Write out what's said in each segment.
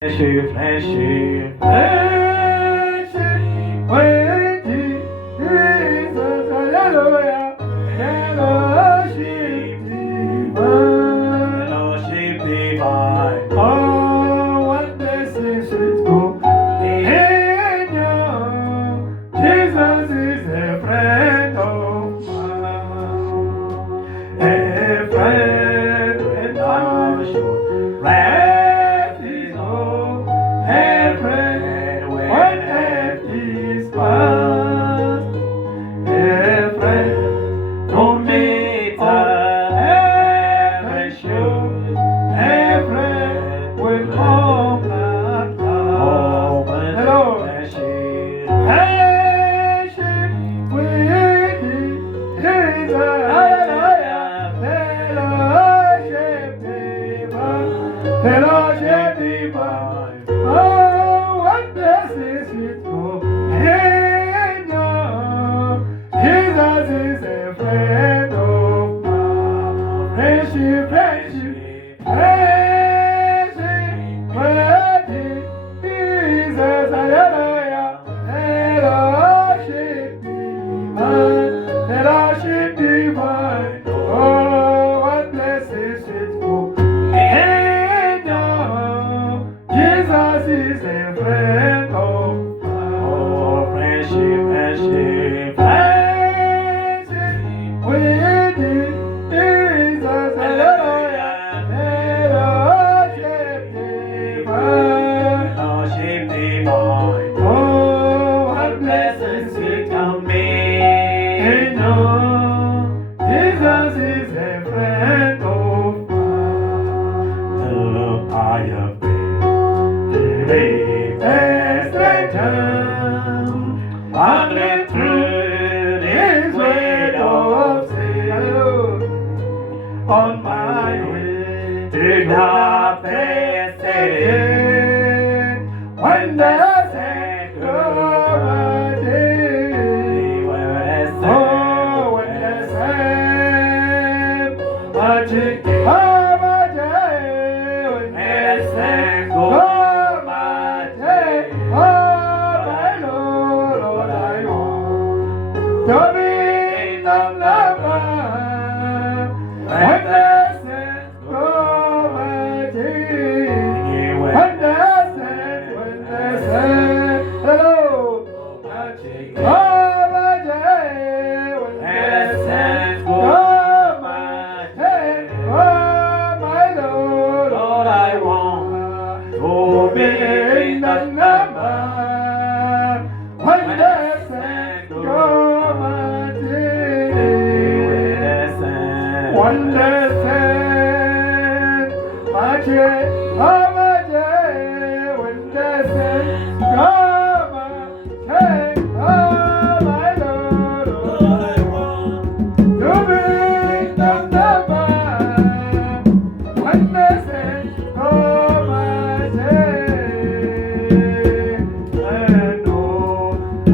Friendship, friendship, When Jesus, hallelujah, fellowship divine. fellowship divine. Oh, what blessed sweet communion. Jesus is a friend of mine, a friend and I should rest his home, a friend when death is past, a friend no matter heaven should, a friend with home not lost. Hello. Friendship with Jesus, hallelujah, fellowship divine, fellowship divine. Oh, what blessed sweet communion. Jesus is a friend of mine. Friendship, friendship, friendship with Jesus, hallelujah, fellowship divine, fellowship divine. Oh, what blessed sweet communion. Jesus is a friend of mine. Oh, friendship, friendship, Friendship with Jesus, hallelujah, fellowship divine. fellowship divine. Oh, what blessed sweet communion. Jesus is a friend of mine. Look, I have been Believe and strengthened, wandering through this way of sin. On my way to the blessed end, when the sacrament day, oh, when the magic of a day, when the sacrament day, oh, my Lord, Lord, I want to be the lover. When the sacrament day, when the hello, magic of a day, when the sacrament day, oh, my Lord, Lord, I want to be in the number. When the sacrament day, when the magic of a day, when the sacrament day, oh, my Lord, Lord, I want to be in the number. When the sacrament day, and oh, I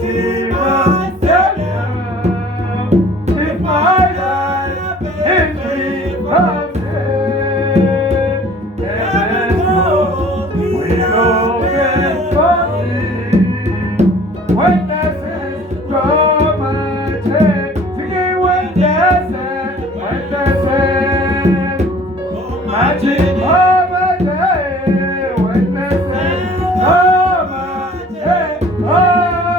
see myself if my life is free from sin. Heaven knows we open for thee. When the sacrament day, singing when the magic of a day, when the sacrament day, oh,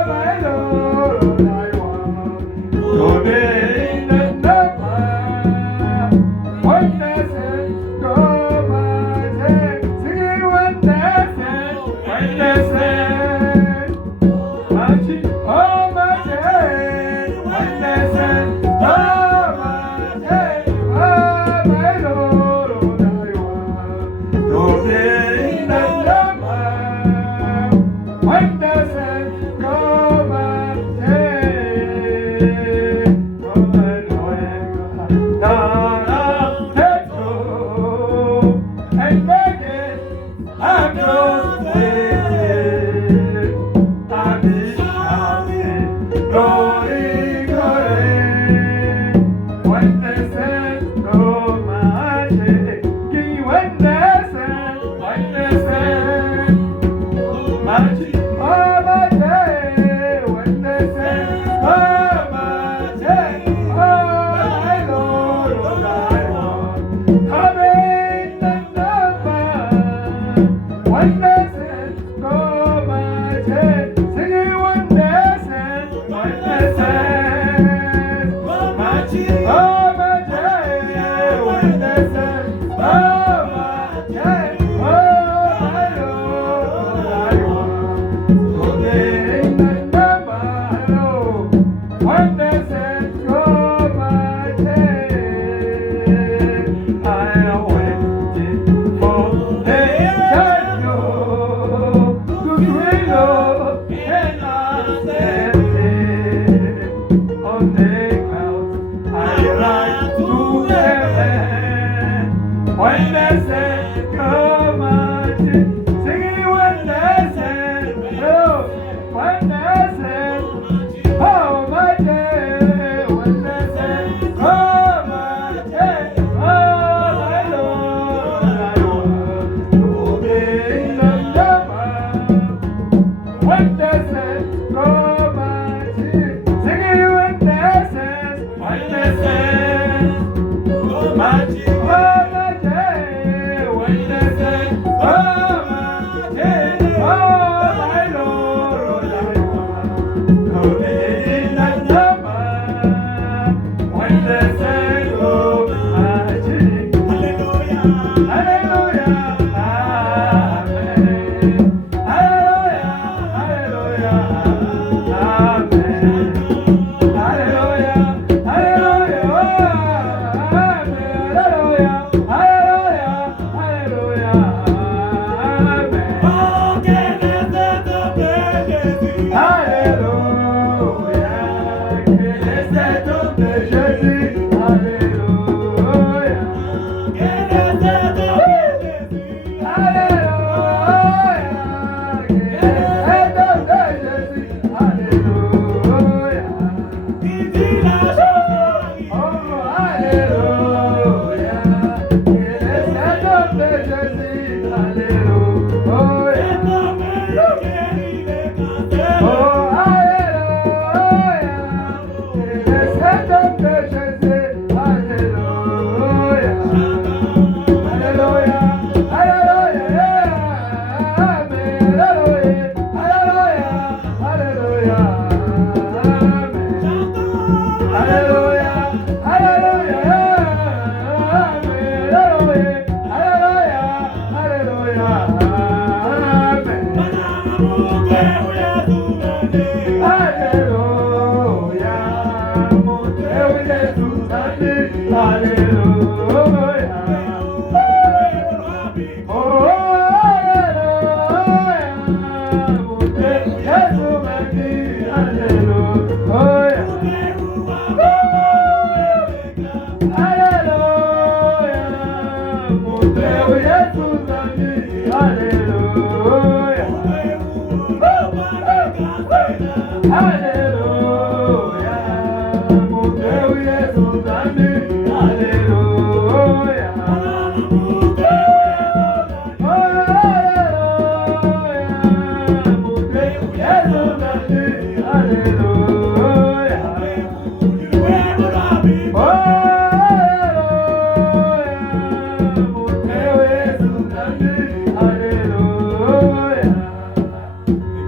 my Lord, I want to be in the number. When the sacrament day, singing when the magic of a day, when the sacrament day, oh, my Lord, I want to be in the number. When the sacrament day, oh, my Lord, none of the true and naked I'm just waiting. I'll be shouting, glory, glory. When the sacrament day, when the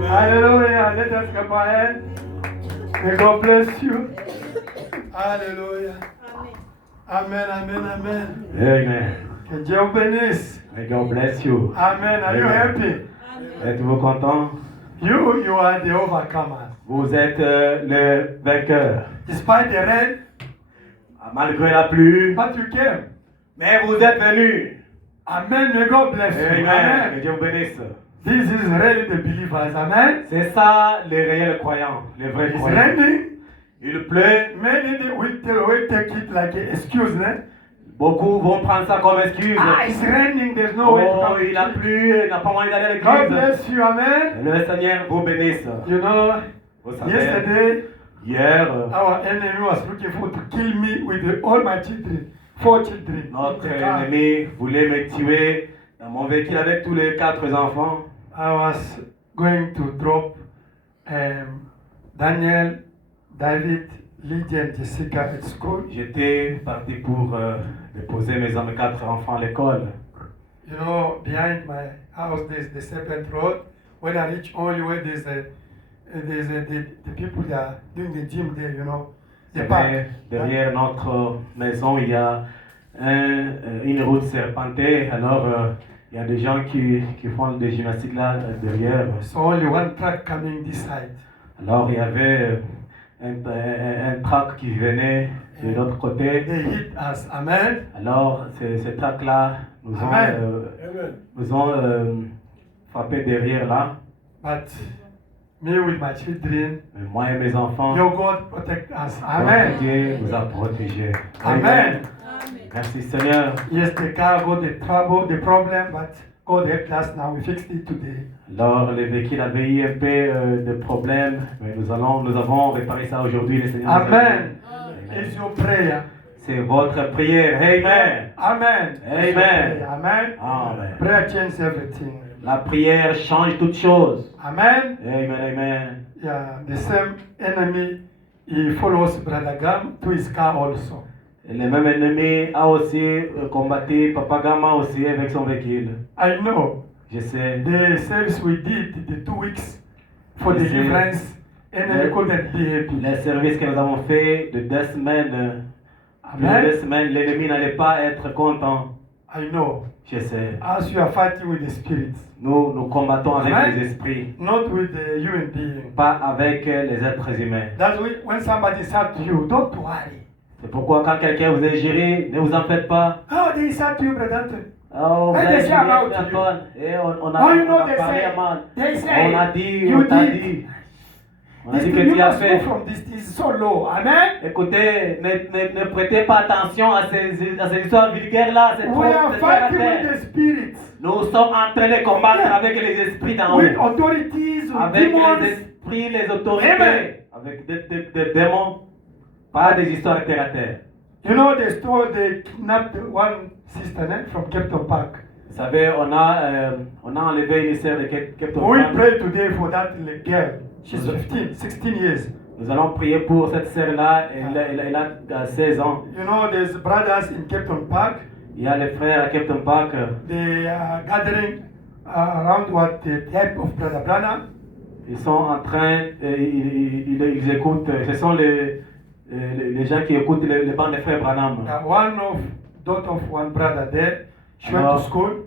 Hallelujah. Let us clap our hands. May God bless you. Alléluia. Amen, amen, amen. Amen. Que Dieu vous bénisse. May God bless you. Amen. Are you happy? Êtes-vous content? You are the overcomer. Vous êtes le vainqueur. Despite the rain, Malgré la pluie, but you came. mais vous êtes venus. Amen. May God bless you. Amen. Que Amen. Dieu vous bénisse. This is really the believers. Amen. C'est ça les réels croyants, les vrais It's croyants. raining. Il pleut. Many will take it like an excuse. Ne? Beaucoup vont prendre ça comme excuse. It's raining. There's no way to Oh, come. il a plu, il n'a pas moyen d'aller à God l'église. bless you. Amen. Le Seigneur vous bénisse. You know, Vous savez, yesterday, hier, our enemy was looking for to kill me with all my children, 4 children. notre in the car. ennemi voulait me tuer dans mon véhicule avec tous les 4 enfants. I was going to drop Daniel, David, Lydia, and Jessica at school. J'étais parti pour déposer mes 4 enfants à l'école. You know, behind my house there's the Serpent Road. When I reach only where the people that are doing the gym there, you know, the park. Derrière notre maison, il y a une route serpentée. Alors, il y a des gens qui font des gymnastiques là derrière. So only one truck coming this side. Alors, il y avait un truck qui venait de l'autre côté. They hit us. Amen. Alors, ces trucks-là nous ont frappé derrière là. But me with my children, Mais moi et mes enfants, your God protect us. notre Amen. Dieu nous a protégés. Amen. Merci Seigneur. Yes, the car got the trouble, the problem, but God helped us. Now we fixed it today. Alors, le véhicule avait eu un peu de problèmes, mais nous avons réparé ça aujourd'hui, le Seigneur. nous a Amen. aidés. It's your prayer. C'est votre prière. Amen. Amen. Amen. It's your prayer. Amen. Amen. Prayer changes everything. La prière change toutes choses. Amen. Amen, amen. Yeah, the same enemy, he follows Brother Gam to his car also. Et le même ennemi a aussi combattu Papa Gama aussi avec son véhicule. I know Je sais. the service we did the 2 weeks for Yes, deliverance, enemy couldn't be happy. Les services que nous avons fait de 2 semaines, plus de 2 Amen. semaines, l'ennemi n'allait pas être content. I know. Je sais. As you are fighting with the spirits, Nous combattons avec Amen. les esprits, not with the human being. pas avec les êtres humains. That's why when somebody said to you, don't worry. C'est pourquoi quand quelqu'un vous est géré, ne vous en faites pas. Oh, they said to you, Brother Anthony. Oh, vous Hey, avez they say dit, about Antoine, et on Oh, you know, a they parlé say, à mal. they say, On a dit, you on t'a did. dit. On a This dit thing que you tu as must fait. move from this is so low. Amen. Écoutez, ne prêtez pas attention à ces histoires vulgaires-là. C'est trop We are c'est terre à fighting terre. with the spirits, Nous sommes en train de combattre Yeah. avec les esprits d'en haut. with authorities, with Avec les demons. esprits, les autorités. Amen. Avec des démons. Pas des histoires terre à terre. You know the story, they kidnapped one sister from Captain Park. Vous savez, on a enlevé une sœur de Captain We Park. pray today for that little girl. She's 15, 16 years. Nous allons prier pour cette sœur-là. Elle a 16 ans. You know, there's brothers in Captain Park. Il y a les frères à Captain Park. They are gathering around what the type of Brother Branham. Ils sont en train, ils écoutent. Ce sont les gens qui écoutent les bandes des frères Branham. One of daughter of one brother there, she went Alors, to school.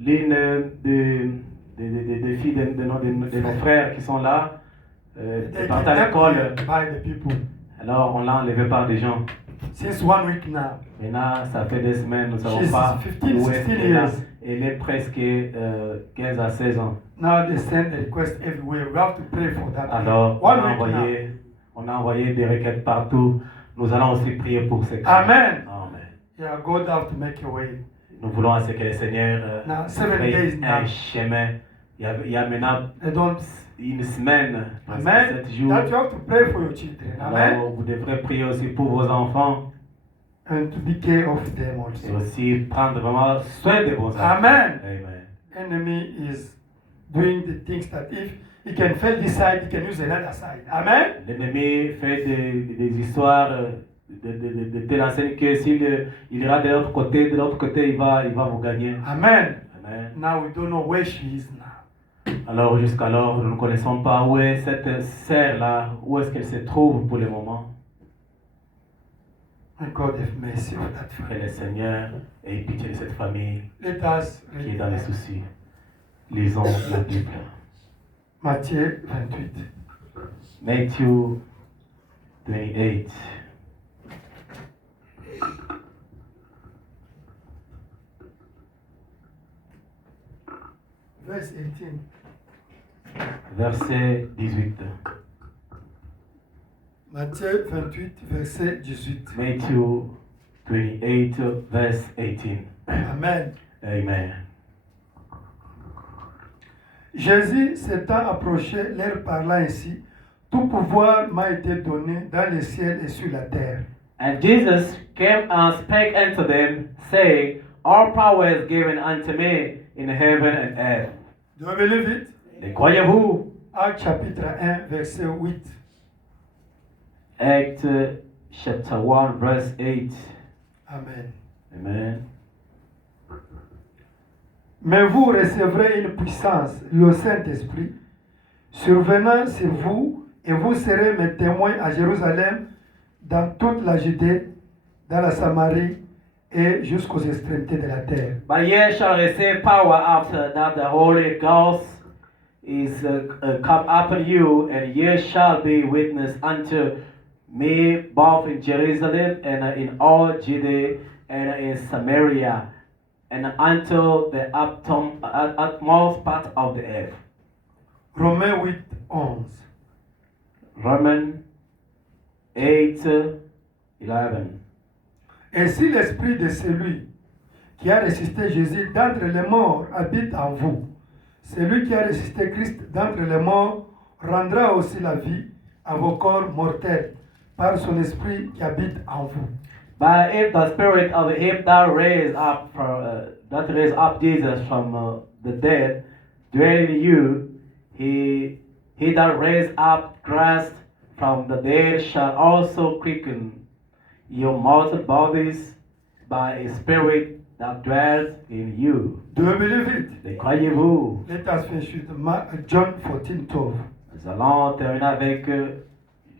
L'une des filles de nos frères qui sont là, They partent à l'école. by the people. Alors, on l'a enlevé par des gens. Since 1 week now. Maintenant, ça fait des semaines, nous ne savons She's pas 15, où est-ce 16 qu'elle est. years. Elle est presque 15 à 16 ans. Now they send a request everywhere. We have to pray for that. Alors, 1 week now. on a envoyé des requêtes partout. Nous allons aussi prier pour ces Amen. Amen. Yeah, God have to make a way. Nous voulons à ce que le Seigneur Now, 7 crée days un now. chemin. Il y a maintenant They don't. une semaine, presque Amen. 7 jours. That you have to pray for your children. Amen. Alors, vous devrez prier aussi pour vos enfants And to be care of them et also. aussi prendre vraiment soin de vos enfants. Amen. Amen. Enemy is doing the things that if he can fail this side, he can use another side. Amen. L'ennemi fait des histoires de telle enseigne que s'il il ira de l'autre côté, il va vous gagner. Amen. Amen. Now we don't know where she is now. Alors jusqu'alors, nous ne connaissons pas où est cette sœur-là, où est-ce qu'elle se trouve pour le moment. And God have mercy on that Que family. le Seigneur ait pitié de cette famille Let us qui est read dans les soucis. Lisons la Bible. Matthieu 28. Matthew 28. Verse 18. Verset 18. Matthieu 28, verset 18. Matthew 28, verse 18. Amen. Amen. Jésus s'étant approché, leur parla ainsi: tout pouvoir m'a été donné dans le ciel et sur la terre. And Jesus came and spake unto them, saying, all power is given unto me in heaven and earth. Do you believe it? Le croyez-vous? Acte chapitre 1, verset 8. Acts chapter 1, verse 8. Amen. Amen. Mais vous recevrez une puissance, le Saint-Esprit, survenant sur vous, et vous serez mes témoins à Jérusalem, dans toute la Judée, dans la Samarie et jusqu'aux extrémités de la terre. But ye shall receive power after that the Holy Ghost is come upon you, and ye shall be witness unto me both in Jerusalem and in all Judea and in Samaria and unto the utmost part of the earth. Romains 8, 11. Romans 8, 11. Et si l'esprit de celui qui a ressuscité Jésus d'entre les morts habite en vous, celui qui a ressuscité Christ d'entre les morts rendra aussi la vie à vos corps mortels par son esprit qui habite en vous. But if the spirit of him that raised up Jesus from the dead dwell in you, he that raised up Christ from the dead shall also quicken your mortal bodies by a spirit that dwells in you. Do you believe it? Le croyez-vous? Let us finish with John 14, 12. Nous allons terminer avec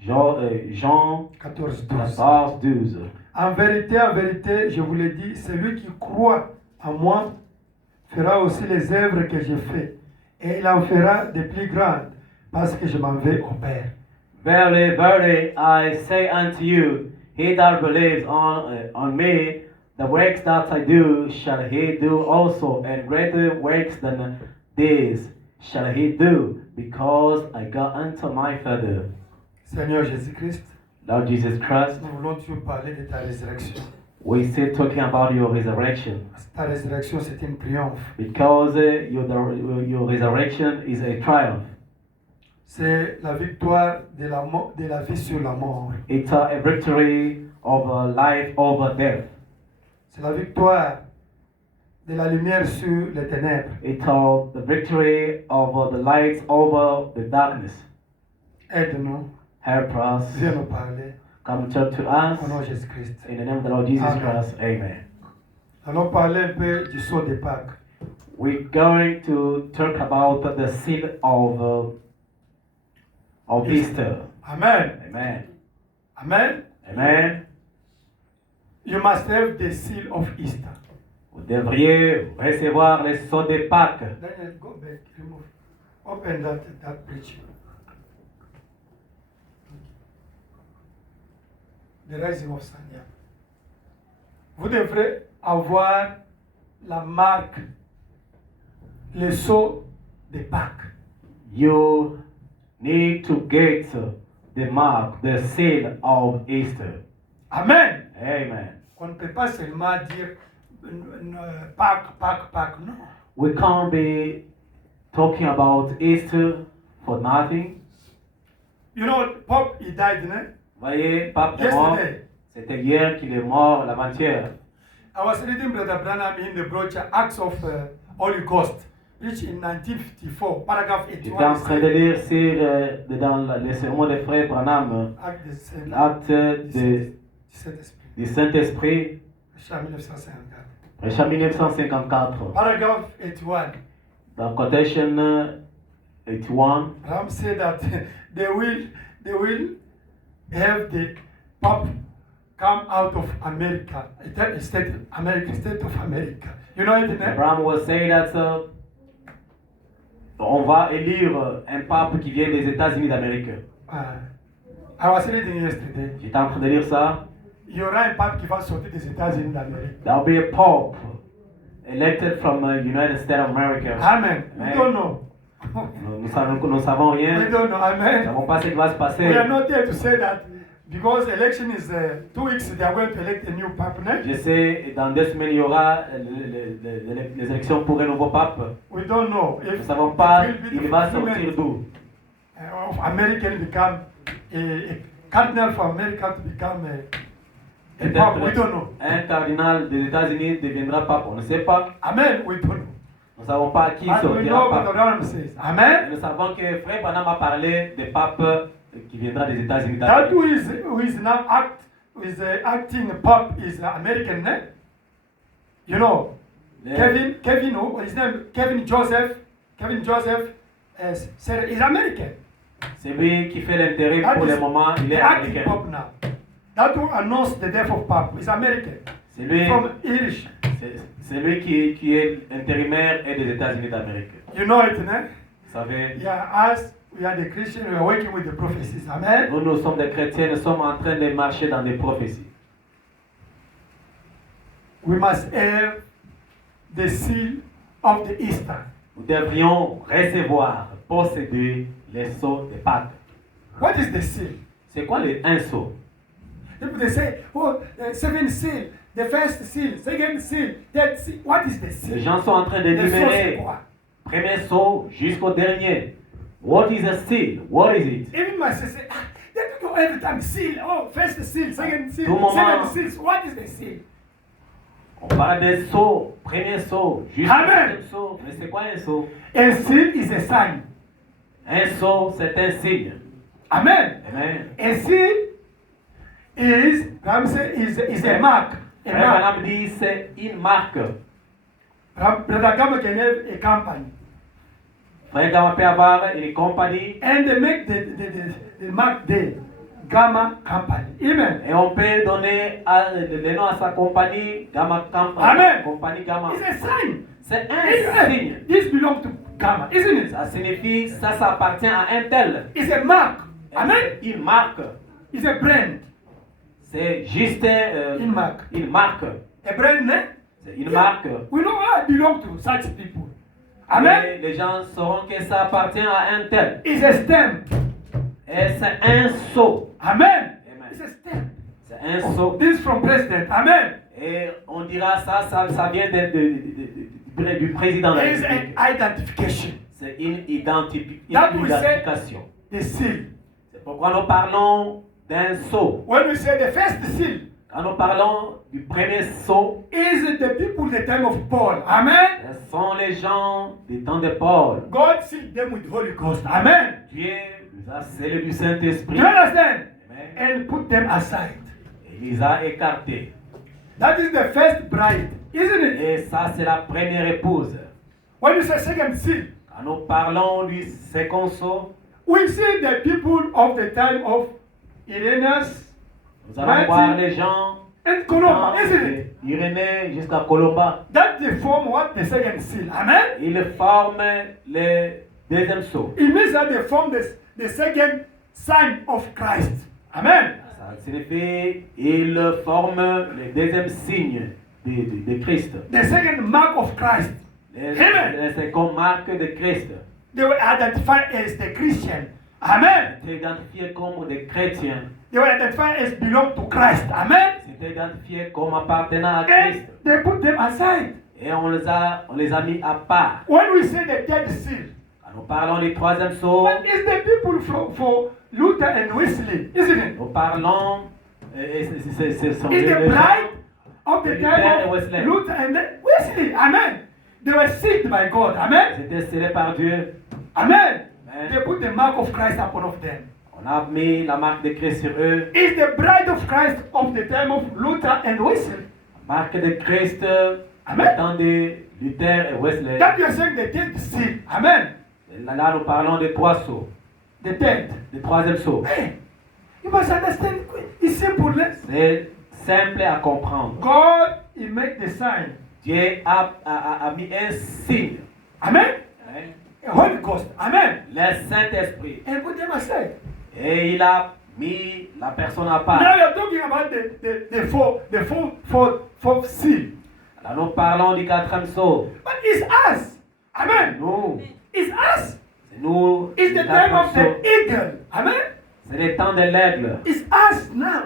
Jean 14, 12. 14, 12. En vérité, je vous le dis, celui qui croit en moi fera aussi les œuvres que j'ai faites, et il en fera de plus grandes, parce que je m'en vais au Père. Verily, verily, I say unto you, he that believes on me, the works that I do shall he do also, and greater works than these shall he do, because I go unto my Father. Seigneur Jésus-Christ, Lord Jesus Christ, nous voulons te parler de ta résurrection. we still talking about your resurrection, Ta résurrection, c'est un triomphe. because your resurrection is a triumph. C'est la victoire de la vie sur la mort. It's a victory over life over death. C'est la victoire de la lumière sur les ténèbres. It's the victory over the light over the darkness. Aide-nous, Help us. viens nous parler. Come talk to us. Au nom de Jésus-Christ. In the name of the Lord Jesus Amen. Christ. Amen. Allons parler un peu du saut de Pâques. We're going to talk about the seal of Easter. Amen. Amen. Amen. Amen. You must have the seal of Easter. Vous devriez recevoir le sceau de Pâques. Daniel, go back. Remove. Open that preaching. The rising of Sanya. Vous devrez avoir la marque, le sceau de Pâques. You need to get the mark, the seal of Easter. Amen. Amen. On ne peut pas seulement dire Pâques, non. We can't be talking about Easter for nothing. You know, Pope, he died, no? Voyez, Pape est mort. Yesterday. C'était hier qu'il est mort, l'avant-hier. I was reading Brother Branham in the brochure Acts of Holy Ghost, which in 1954, paragraph J'étais en 81. train de lire sur, dans les sermons des frères Branham, l'acte du Saint-Esprit, Prêché en 1954. prêché en 1954. Paragraph 81. Dans Quotation 81, Branham said that they will have the Pope come out of America, state of America. You know it, eh? Abraham was saying that on va élire un pape qui vient des États-Unis d'Amérique. I was reading yesterday. J'étais en train de lire ça. Il y aura un pape qui va sortir des États-Unis d'Amérique. There will be a pope elected from United States of America. Amen. We Amen. don't know. Nous savons rien. We don't know. Nous ne Amen. savons pas ce qui va se passer. We are not here to say that because election is 2 weeks, they are going to elect a new pape. No? Je sais, dans 2 semaines, il y aura les élections pour un nouveau pape. We don't know Nous if ne savons pas it will be il the va fulfillment sortir d'où. of American become a cardinal for America to become a pape. We don't know. Un cardinal des États-Unis deviendra pape. On ne sait pas. Amen. We don't know. Nous ne savons pas qui But we sortira know what the pape. Branham says. Amen. Nous savons que Frère Branham a parlé des papes qui viendra des États-Unis That d'Amérique. who is now acting pope is American, ne? You know, Le- Kevin, who his name Kevin Joseph is American. C'est lui qui fait l'intérim That pour is le moment, il est the acting américain. pope now. That who announced the death of Pope is American. C'est lui, From Irish. c'est lui qui est intérimaire et des États-Unis d'Amérique. You know it, ne? Vous savez, Yeah, us, we are the Christians, we are working with the prophecies. Amen. nous sommes des chrétiens, nous sommes en train de marcher dans des prophéties. We must have the seal of the Easter. Nous devrions recevoir, posséder les sceaux de Pâques. What is the seal? C'est quoi un sceau? If they say, oh, seven seal, the first seal, second seal, third seal. What is the seal? Les gens sont en train de Le sceau, c'est numérer. quoi? Premier sceau jusqu'au dernier. What is a seal? What is it? Even my sister say, they do know every time seal. Oh, first seal, second seal, Tout moment. seven seals. What is the seal? On parle des sceaux. Premier sceau jusqu'au Amen. deuxième sceau. Mais c'est quoi un sceau? A seal is a sign. Un sceau, c'est un signe. Amen. Amen. A seal is a mark. A Frère mark. Branham dit c'est une marque. Brother Gamma can have a company. Frère Gamma peut avoir une compagnie And they make the mark the Gamma Company. Amen. et on peut donner le nom à sa compagnie Gamma Company. Amen. Compagnie Gamma. It's a sign. C'est un signe. This belongs to Gamma, isn't it? Ça signifie ça appartient à un tel. It's a mark. Amen. C'est une marque. It's a brand. C'est juste Une marque. une marque. A brand name. C'est une marque. We know I belong to such people. Amen. Et les gens sauront que ça appartient à un tel. It's a stamp. Et c'est un sceau. Amen. Amen. It's a stamp. C'est un sceau. This is from president. Amen. Et on dira ça vient du président de la It is République. an identification. C'est une identification. The seal. C'est pourquoi nous parlons d'un sceau. When we say the first seal Quand nous parlons du premier sceau, is the people the time of Paul. Amen. ce sont les gens du temps de Paul. God sealed them with Holy Ghost. Amen. Dieu les a scellés du Saint-Esprit. Do you understand? Amen. And put them aside. Et il les a écartés. That is the first bride, isn't it? Et ça, c'est la première épouse. When you say second seal, Quand nous parlons du second sceau, we see the people of the time of Irenaeus nous allons voir les gens and Columba, isn't it? d'Irénée jusqu'à Colomba. That they form what? The second seal. Amen. Ils forment deuxième sceau. It means that they form the second sign of Christ. Amen. Ça signifie il forme le deuxième signe de Christ. The second mark of Christ. Amen. Les secondes marques de Christ. They were identified as the Christian. Amen. C'était identifié comme des chrétiens. They were identified as belong to Christ. Amen. C'était identifié comme appartenant à And Christ. they put them aside. Et on les a mis à part. When we say the third seal, Quand nous parlons du troisième sceau, but it's the people for Luther and Wesley, isn't it? nous parlons, ce sont It's the les bride of the Luther time and of Wesley. Luther and Wesley. Amen. They were sealed by God. Amen. C'était scellé par Dieu. Amen. Amen. They put the mark of Christ upon of them. On a mis la marque de Christ sur eux. It's the bride of Christ of the time of Luther and Wesley. La marque de Christ, Amen. étant de Luther et Wesley. That you are saying the third seal. Amen. Et là, nous parlons des trois sceaux. The third. Le troisième sceau. Hey, you must understand. It's simple. C'est simple à comprendre. God, He made the sign. Dieu a mis un signe. Amen. Hein, The Holy Ghost. Amen. le Saint-Esprit. And put them aside. Et il a mis la personne à part. Now you're talking about the fourth seal. Là, nous parlons du quatrième sceau. But it's us. Amen. Nous, It's us. c'est nous. It's le the time quatrième of sceau. the eagle. Amen. C'est le temps de l'aigle. It's us now.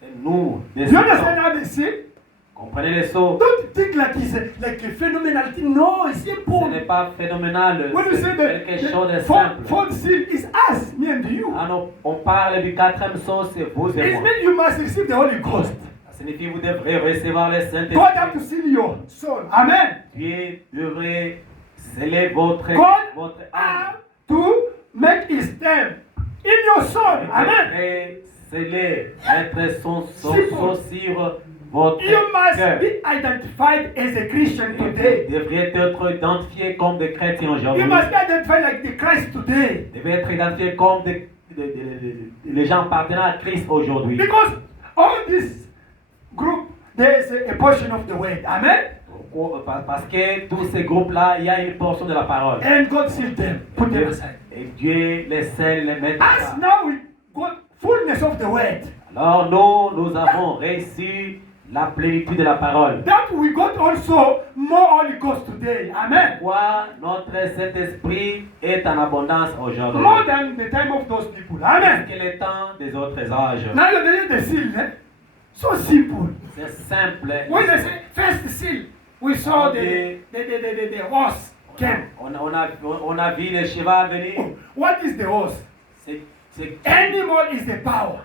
C'est nous. Des You understand sceaux. how they seal? Comprenez les sceaux. Don't think like it's like a phenomenal thing. No, it's Ce simple. n'est pas phénoménal. When you say C'est quelque chose de the simple. fourth seal is us, me and you. Ah non, on parle du quatrième sceau, c'est vous et It moi. means you must receive the Holy Ghost. Ça signifie que vous devrez recevoir le God have to Saint-Esprit. seal your soul. Amen. Dieu devrait sceller votre God âme. have to make His stamp in your soul. Il Amen. devrait sceller, mettre son Simple. sceau sur votre You must cœur. be identified as a Christian today. Vous devriez être identifié comme des chrétiens You aujourd'hui. must be identified like the Christ today. Vous devez être identifié comme les gens appartenant à Christ aujourd'hui. Because all this group, there is a portion of the word. Amen. Parce que tous ces groupes-là, il y a une portion de la parole. And God sealed them, put them aside. Et Dieu les scelle, les met As à part. now we got fullness of the word. Alors nous avons reçu la plénitude de la parole. That we got also more Holy Ghost today. Amen. Pourquoi notre Saint-Esprit est en abondance aujourd'hui? More than the time of those people. Amen. Que le temps des autres âges. Now you're getting the seal. Eh? So simple. C'est simple. When they say first seal, we saw the horse came. On a vu le cheval venir. What is the horse? C'est Animal is the power.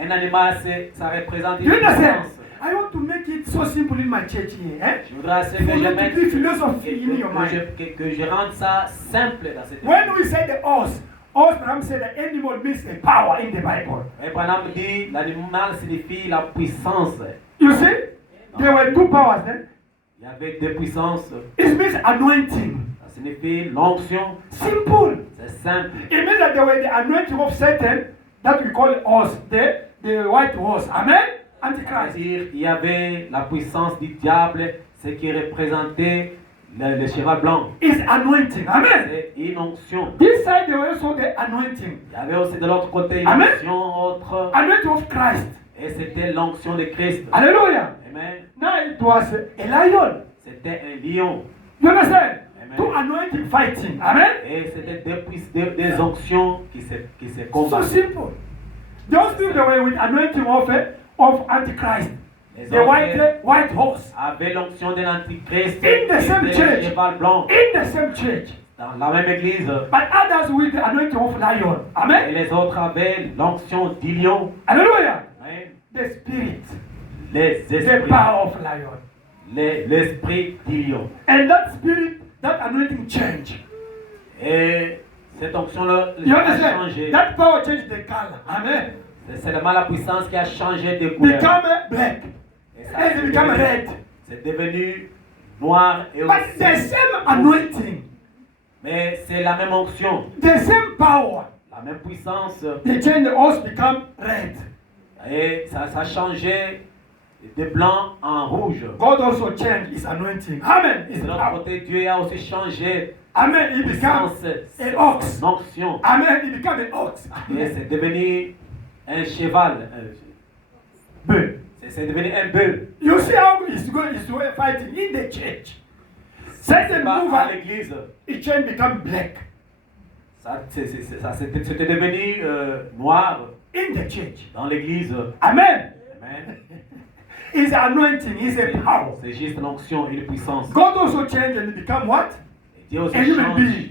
un animal, ça représente Do une you understand? puissance. I want to make it so simple in my church here. Eh? Je voudrais assez For que je you to mette be philosophy in your mind. que je rende ça simple dans cette When we say the horse, Abraham said the animal means the power in the Bible. Abraham dit l'animal signifie la puissance. You see, there were two powers then. Il y avait deux puissances. It means anointing. Ça signifie l'onction. Simple. C'est simple. It means that there were the anointing of Satan that we call horse, the white horse. Amen. Antichrist. C'est-à-dire il y avait la puissance du diable, ce qui représentait le cheval blanc. Is anointing. Amen. C'est une onction. This side there was also the anointing. Il y avait aussi de l'autre côté une Amen. onction autre. Anointing of Christ. Et c'était l'onction de Christ. Hallelujah. Amen. Now it was a lion. C'était un lion. You understand? Amen. Two anointing fighting. Amen. Et c'était des onctions qui se So combattaient. simple. Those people that were with anointing of Antichrist. Les The white horse. avaient l'onction de l'antichrist In the same et church. le cheval blanc In the same church. dans la même église. But others with the anointing of lion. Et Amen. les autres avaient l'onction du lion. Hallelujah. Amen. The spirit. Les The esprits. power of lion. L'esprit du lion. And that spirit, that anointing change. Et cette onction-là You a understand? changé. That power changed the color. Amen. C'est seulement la puissance qui a changé de couleur. Become black. Et ça, And it become red. c'est devenu noir et But the aussi. same anointing, Mais c'est la même onction, the same power, la même puissance. they change the horse become red. Et ça a changé de blanc en rouge. God also changed his anointing. Amen. Et His de l'autre power. côté, Dieu a aussi changé Amen. He becomes puissance, an ox. son onction. Amen. He becomes an ox. Et Amen. c'est devenu un cheval. But C'est devenu un bœuf. you see how he's going fighting in the church. Certain Pas move, à l'église. it change become black C'était devenu noir in the church. dans l'église. Amen. Amen. It's anointing, it's a power. C'est juste l'onction, une puissance. God also change and become what? Et Dieu aussi A human change, being.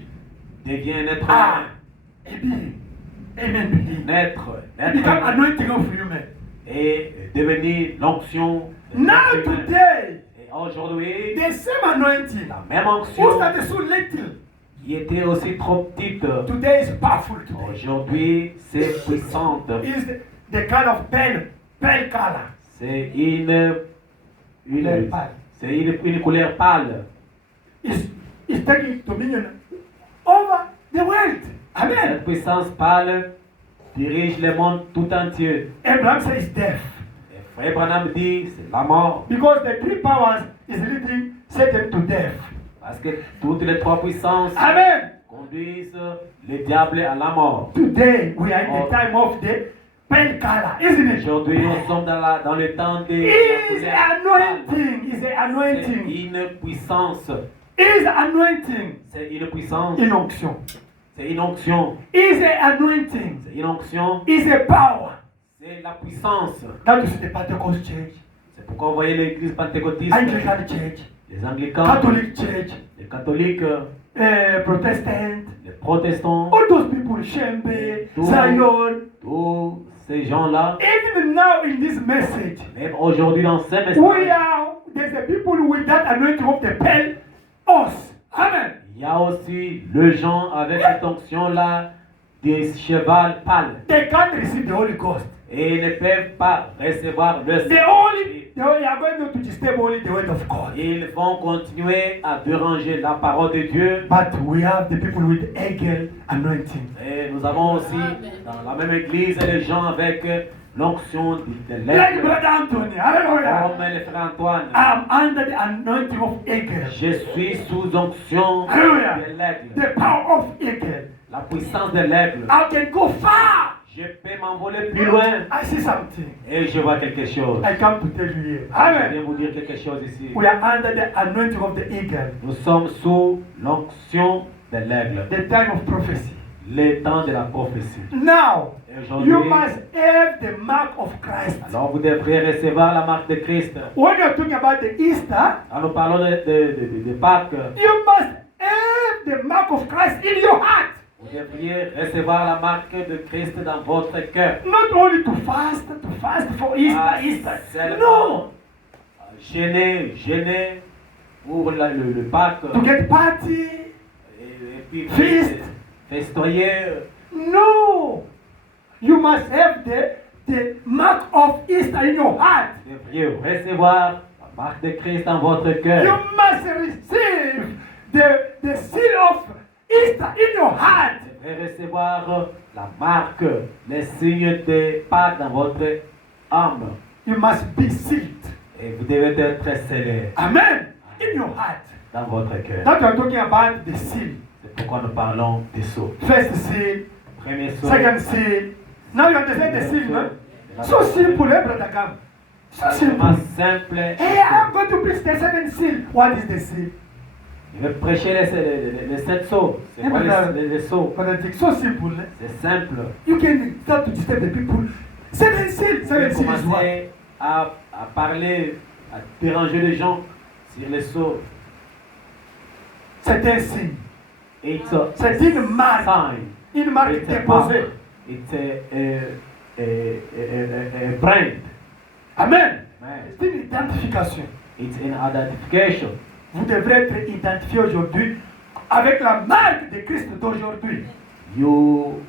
devient un être Ah, humain. a being. Amen. Being. Naître, It become humain. anointing of human. Et devenir l'onction. de Now l'être humain. today, Et aujourd'hui, the same anointing la même who onction started so little, qui était aussi trop petite, today is powerful today. aujourd'hui c'est puissante. Is the kind of pale color. C'est Couleur pâle. c'est une couleur pâle. Is taking dominion over the world. Amen. Cette puissance pâle dirige le monde tout entier. Abraham says death. Et Frère Branham dit c'est la mort. Because the three powers is leading Satan to death. Parce que toutes les trois puissances Amen. conduisent le diable à la mort. Today we are in the time of the pale color, isn't it? Aujourd'hui, nous sommes dans le temps des Is couleurs pâles. anointing. Is C'est anointing. une puissance. Is anointing. C'est une puissance. In onction. C'est une onction. Is anointing. C'est une onction. Is a power. C'est la puissance. That is the Pentecost church, C'est pourquoi vous voyez l'église pentecôtiste, Anglican church, les anglicans, Catholic church, les catholiques, Protestant, les protestants, all those people, Shembe, Zion. tous ces gens-là, Even now in this message, même aujourd'hui dans ces messages, there's a people with that anointing of the pale horse. Amen. il y a aussi le gens avec cette onction-là des chevals pâles. They can't receive the Holy Ghost. Et ils ne peuvent pas recevoir le They are going to disturb only the word of God. Ils vont continuer à déranger la parole de Dieu. But we have the people with Hegel anointing. Et nous avons aussi dans la même église les gens avec l'onction de Like l'aigle. Brother Anthony. Hallelujah. Comme le frère Antoine. I'm under the anointing of Hegel. Je suis sous onction Hallelujah. de l'aigle. The power of Hegel. La puissance de l'aigle. I can go far. Je peux m'envoler plus loin. I see something. Et je vois quelque chose. I come to tell you here. Je Amen. viens vous dire quelque chose ici. We are under the anointing of the eagle. Nous sommes sous l'onction de l'aigle. The time of prophecy. Le temps de la prophétie. Now, Et aujourd'hui, you must have the mark of Christ. alors vous devrez recevoir la marque de Christ. When you're talking about the Easter, Quand nous parlons de Pâques, you must have the mark of Christ in your heart. vous devriez recevoir la marque de Christ dans votre cœur. Not only to fast for Easter, Pas Easter. seulement No. Gêner pour le Pâques. To get party. Et puis Feast. festoyer. No. You must have the mark of Easter in your heart. Vous devriez recevoir la marque de Christ dans votre You cœur. must receive the seal of Easter in your heart. Vous devrez recevoir la marque, les signes de Pâques dans votre âme. You must be sealed. Et vous devez être scellé Amen. In your heart. dans votre cœur. That we are talking about the seal. C'est pourquoi nous parlons des sceaux. First seal, Premier sceau. second seal. Now you understand the seal, man? So simple, eh, Brother Gam? So C'est simple. vraiment simple. Hey, I'm going to preach the seventh seal. What is the seal? Je vais prêcher les 7 sceaux. C'est quoi les sceaux? Brother Dick, so simple, eh? C'est simple. You can start to disturb the people. Seven seal. Vous Seven seal is what? commencer à parler, à déranger les gens sur les sceaux. C'est un signe. It's a C'est une marque. sign. Une marque It's a mark. déposée. It's a brand. Amen. Man. C'est une identification. It's an identification. Vous devrez être identifié aujourd'hui avec la marque de Christ d'aujourd'hui. You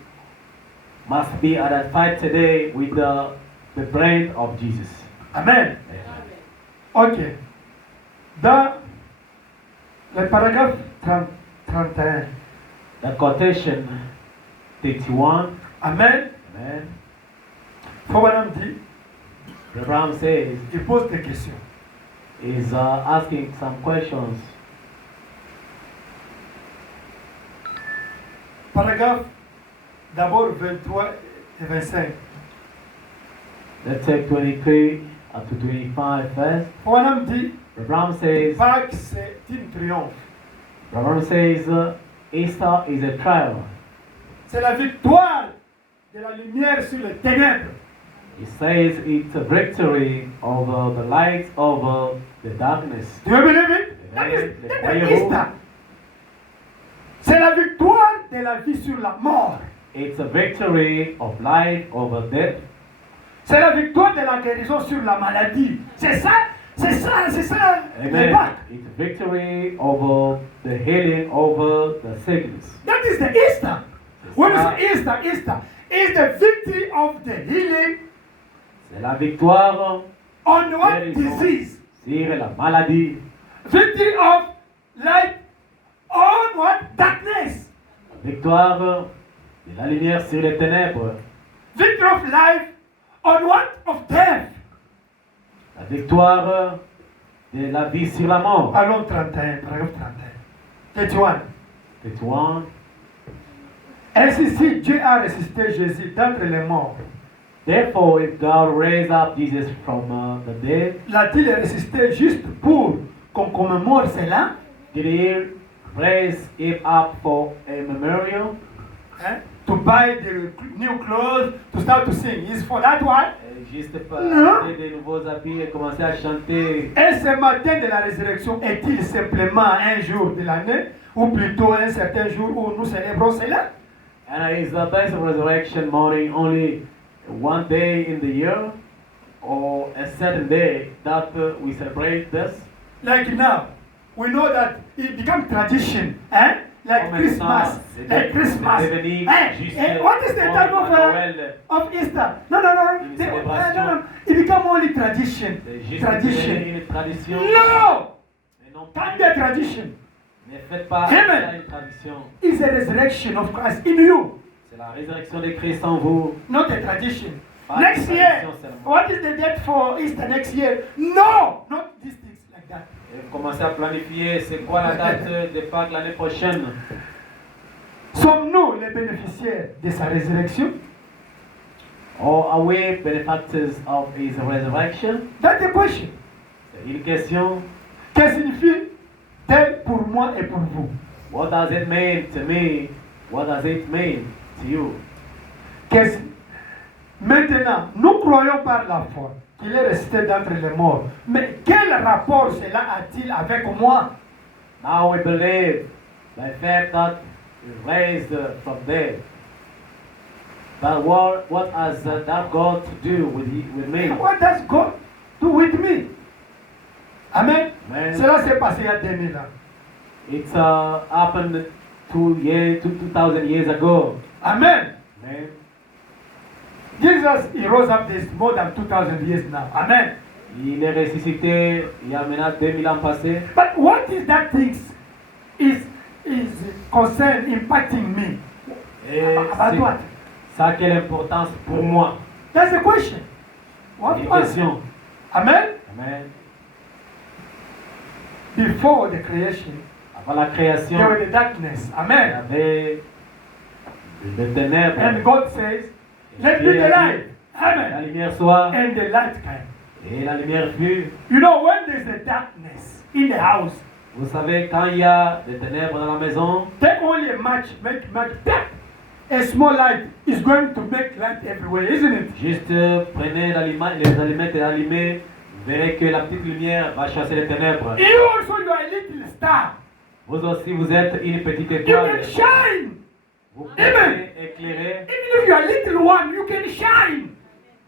must be identified today with the brand of Jesus. Amen. Ok. Dans le paragraphe 31. The quotation 31. Amen. Amen. Fouanam dit, Abraham says, il pose des questions. is asking some questions. Paragraphe d'abord 23 et 25. Let's take 23 up to 25 first. Branham dit, Abraham says, Pâques c'est un triomphe. Abraham says Easter is a triumph. C'est la victoire de la lumière sur les ténèbres. He says it's a victory over the light, over the darkness. Do you believe it? That is Easter. C'est la victoire de la vie sur la mort. It's a victory of life over death. C'est la victoire de la guérison sur la maladie. C'est ça le Amen. Pâques. It's a victory over the healing, over the sickness. That is the Easter. When you say Easter is the victory of the healing C'est la victoire on what guérison disease. sur la maladie. Victory of light on what darkness. La victoire de la lumière sur les ténèbres. Victory of life on what? Of death. La victoire de la vie sur la mort. Allons 31, paragraphe 31. 31. 31. Ainsi, si Dieu a ressuscité Jésus d'entre les morts, Therefore, if God raised up Jesus from the dead, l'a-t-il ressuscité juste pour qu'on commémore cela? did He raise him up for a memorial? Hein? To buy the new clothes, to start to sing. Is for that one? Juste pour Non. acheter de nouveaux habits et commencer à chanter. Et ce matin de la résurrection est-il simplement un jour de l'année, ou plutôt un certain jour où nous célébrons cela? And is the best resurrection morning only one day in the year, or a certain day that we celebrate this? Like now, we know that it becomes tradition, eh? Like Christmas, like Christmas. Eh, what is the time of Easter? No. No. It becomes only tradition. Tradition. Une tradition. No! Mais non Can't plus. be a tradition. Ne faites pas Amen. ça une tradition. It's a resurrection of Christ in you, C'est la résurrection de Christ en vous. not a tradition. Pas Next une year, tradition seulement. what is the date for Easter next year? No! Not these things like that. Et vous commencez à planifier c'est quoi la date de Pâques l'année prochaine. Sommes-nous les bénéficiaires de sa résurrection? Or are we benefactors of His resurrection? That's the question. C'est une question. Que signifie-t-elle pour moi et pour vous? What does it mean to me? What does it mean to you? Qu'est-ce- Maintenant, nous croyons par la foi qu'il est resté d'entre les morts. Mais quel rapport cela a-t-il avec moi? Now we believe by faith that He raised from dead. But what has that got to do with me? What does God do with me? Amen. Amen. Cela s'est passé il y a 2000 ans. It's happened 2,000 years ago. Amen. Amen. Jesus, he rose up this more than 2,000 years now. Amen. Il est ressuscité il y a maintenant 2000 ans passés. But what is that thing is concerned impacting me? Et About what? ça a quelle importance pour moi? That's the question. What Une was? question. Amen. Amen. Before the creation, Avant la création, there was the darkness. il y Amen. avait des ténèbres. And God says, let be the light. La Amen. lumière soit And the light came. et la lumière fut. You know, when there's a darkness in the house, Vous savez, quand il y a des ténèbres dans la maison, take only a match, make match. Tap. A small light is going to make light everywhere, isn't it? juste prenez les allumettes et allumez, vous verrez que la petite lumière va chasser les ténèbres. You also you are a little star. Vous aussi, vous êtes une petite You étoile. can shine. Vous Amen. pouvez éclairer. Even if you are a little one, you can shine.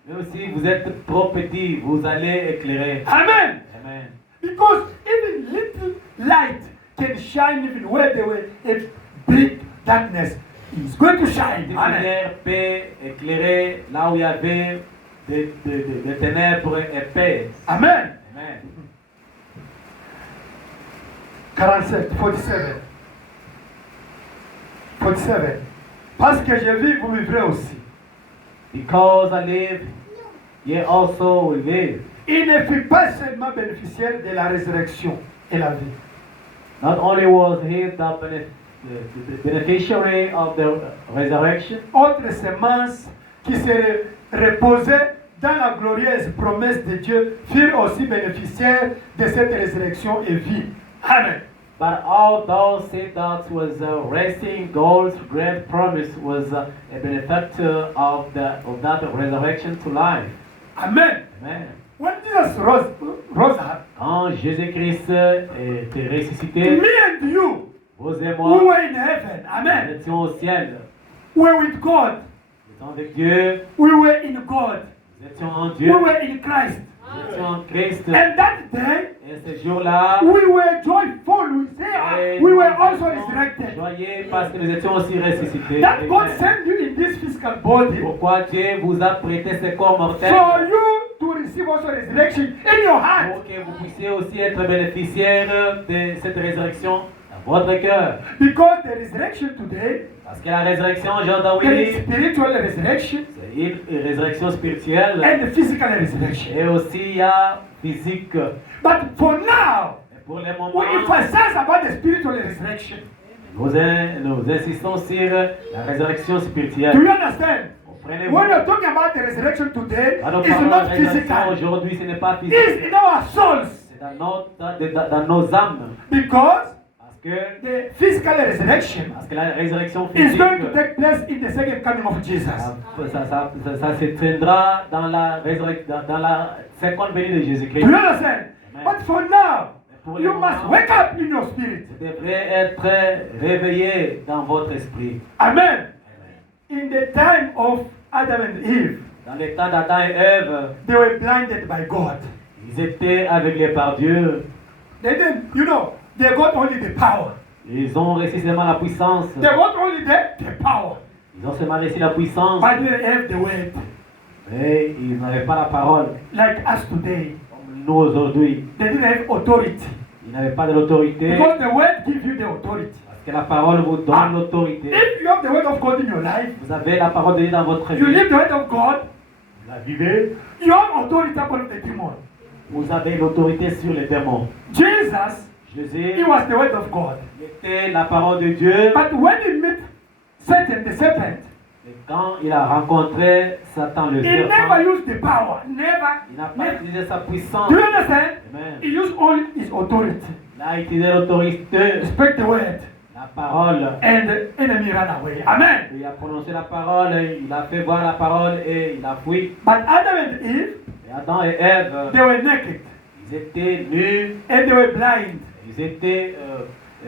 Mais aussi, vous êtes trop petit, vous allez éclairer. Amen. Amen. Because even little light can shine even where there were a big darkness. It's going to shine. Cette Amen. lumière peut éclairer là où il y avait des ténèbres épaisses. Amen. Amen. 47, 47. 47. Parce que je vis, vous vivrez aussi. Because I live, ye also will live. Il ne fut pas seulement bénéficiaire de la résurrection et la vie. Not only was he the the beneficiary of the resurrection. Autre semence qui se reposait dans la glorieuse promesse de Dieu furent aussi bénéficiaires de cette résurrection et vie. Amen. But all those seed that was resting God's great promise was a benefactor of that resurrection to life. Amen. Amen. When Jesus rose up, Quand Jésus-Christ était ressuscité, me and you, vous et we moi, were in heaven. nous Amen. étions au ciel. We were with God. Nous étions avec Dieu. We were in God. Nous étions en We Dieu. were in Christ. Nous étions en Christ. And that day, Et ce jour-là, we were joyful. We say, we were also resurrected. joyeux parce que nous étions aussi ressuscités. That God Amen. sent you in this physical body Pourquoi Dieu vous a prêté ce corps mortel for you to receive also resurrection in your heart. pour que vous puissiez aussi être bénéficiaire de cette résurrection dans votre cœur. Because the resurrection today, Parce que la résurrection there is aujourd'hui, spiritual resurrection c'est une résurrection spirituelle and physical resurrection. et aussi il y a physique. But for now, Et pour le we moment, emphasize about the spiritual resurrection. nous insistons sur la résurrection Do spirituelle. you understand? Comprenez-vous? When you're talking about the resurrection today, Quand nous it's parlons de la not résurrection physical. aujourd'hui, ce n'est pas It's physique. in our souls. C'est dans nos âmes. Because Parce que, the physical resurrection la résurrection is physique, going to take place in the second coming of Jesus. ça se tiendra dans la seconde venue de Jésus-Christ. Do you understand? Amen. But for now, Pour le you must moment, wake up in your spirit. vous devrez être réveillé dans votre esprit. Amen. In the time of Adam and Eve, Dans les temps d'Adam et Ève, they were blinded by God. ils étaient aveuglés par Dieu. They didn't, they got only the power. Ils ont reçu seulement la puissance. They got only the power. Ils ont seulement reçu la puissance, But they didn't have the word. mais ils n'avaient pas la parole. Like us today. Comme nous aujourd'hui, They didn't have authority. ils n'avaient pas de l'autorité. Because the word gives you the authority. Parce que la parole vous donne l'autorité. If you have the word of God in your life, Vous avez la parole de Dieu dans votre you vie. live the word of God, Vous la vivez. you have authority upon the demon. Vous avez l'autorité sur les démons. Jesus, Jésus he was the word of God. était la parole de Dieu. But when he met Satan, the serpent, Et quand il a rencontré Satan le he never serpent, used the power. Never. il n'a pas Never. utilisé sa puissance. Do you understand? Amen. He used only his authority. Il a utilisé l'autorité, Speak the word, la parole. and the enemy ran away. Amen. Il a prononcé la parole, il a fait voir la parole et il a fui. But Adam and Eve, Et Adam et Ève, they were naked ils étaient nus, and they were blind ils étaient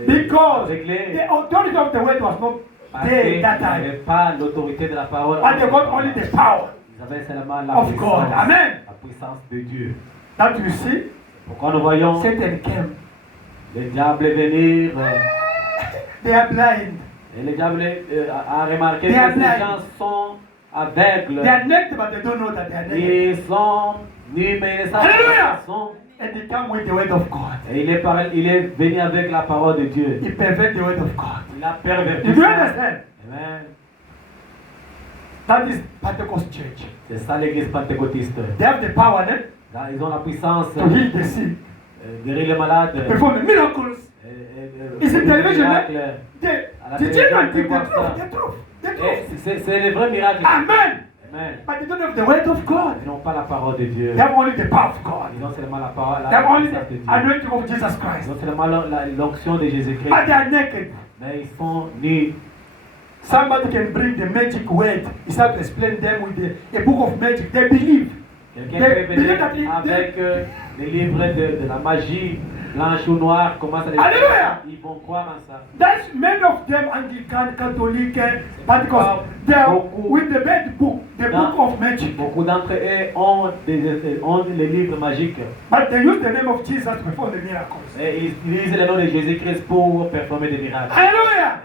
because aveuglés. the authority of the word was not Parce there qu'ils that time. n'avaient pas l'autorité de la parole. But they got only the power Ils avaient seulement la of puissance, God. Amen. la puissance de Dieu. That you see, Pourquoi nous voyons Satan came. le diable venir They are blind. et le diable a remarqué They are que ces blind. gens sont aveugles. They are naked, but they don't know that they are naked. Ils sont nus, mais ils ne savent pas Alléluia. qu'ils sont. And they come with the word of God. Et il est venu avec la parole de Dieu. He pervert the word of God. Il a perverti. Did you ça. understand? Amen. That is Pentecost Church. C'est ça l'église pentecôtiste. They have the power then Là, ils ont la puissance to heal the sick, guérir les malades. perform the miracles. Is it television? Miracles. The children think the truth, the truth, the Et truth. c'est les vrais miracles. Amen. Amen. But they don't have the word of God. Ils n'ont pas la parole de Dieu. They have only the power of God. Ils ont seulement la parole, They have la only puissance de the Dieu. anointing of Jesus Christ. Ils ont seulement l'onction de Jésus-Christ. But they are naked. Mais ils sont nus. Somebody can bring the magic word. He start to explain them with a book of magic. They believe. Quelqu'un peut venir avec des livres de la magie, blanche ou noire, commence à les Alléluia. Ils vont croire en ça. That's many of them Anglican, Catholic, Pentecost. They are with the bad book, the book of magic. Beaucoup d'entre eux ont les livres magiques. But they use the name of Jesus to perform the miracles. Et ils utilisent le nom de Jésus-Christ pour performer des miracles. Hallelujah.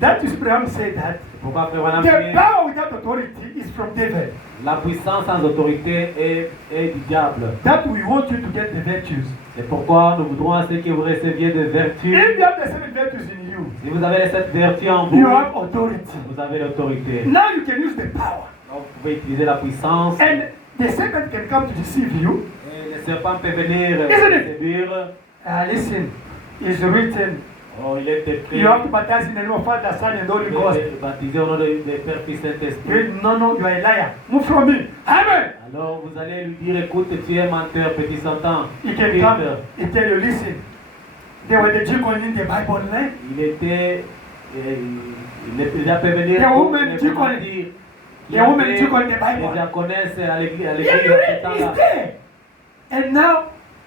That is Abraham said that Pourquoi Frère Branham the dit, power without authority is from devil. la puissance sans autorité est du diable. That we want you to get the virtues. C'est pourquoi nous voudrons à ce que vous receviez des vertus. If you have the seven virtues in you, Si vous avez les 7 vertus en vous, you have authority. vous avez l'autorité. Now you can use the power. Donc vous pouvez utiliser la puissance. And the serpent can come to deceive you. Et le serpent peut venir Isn't it? séduire. Listen, it's written Oh, il était pris. You have to baptize in the name of Father, Son, and Holy Ghost. Baptisé au nom de Père, Fils et He Saint-Esprit. said, no, you are a liar. Move from me. Amen. Alors vous allez lui dire, écoute, tu es menteur, petit Satan. He can come and tell you, listen. They were the Jews in the Bible, right? Il était, il a pu venir The pour woman dire, took on- qu'il the woman était took on the Bible. des diaconesses à l'église Yeah, à you ce read, temps-là. it's there. And now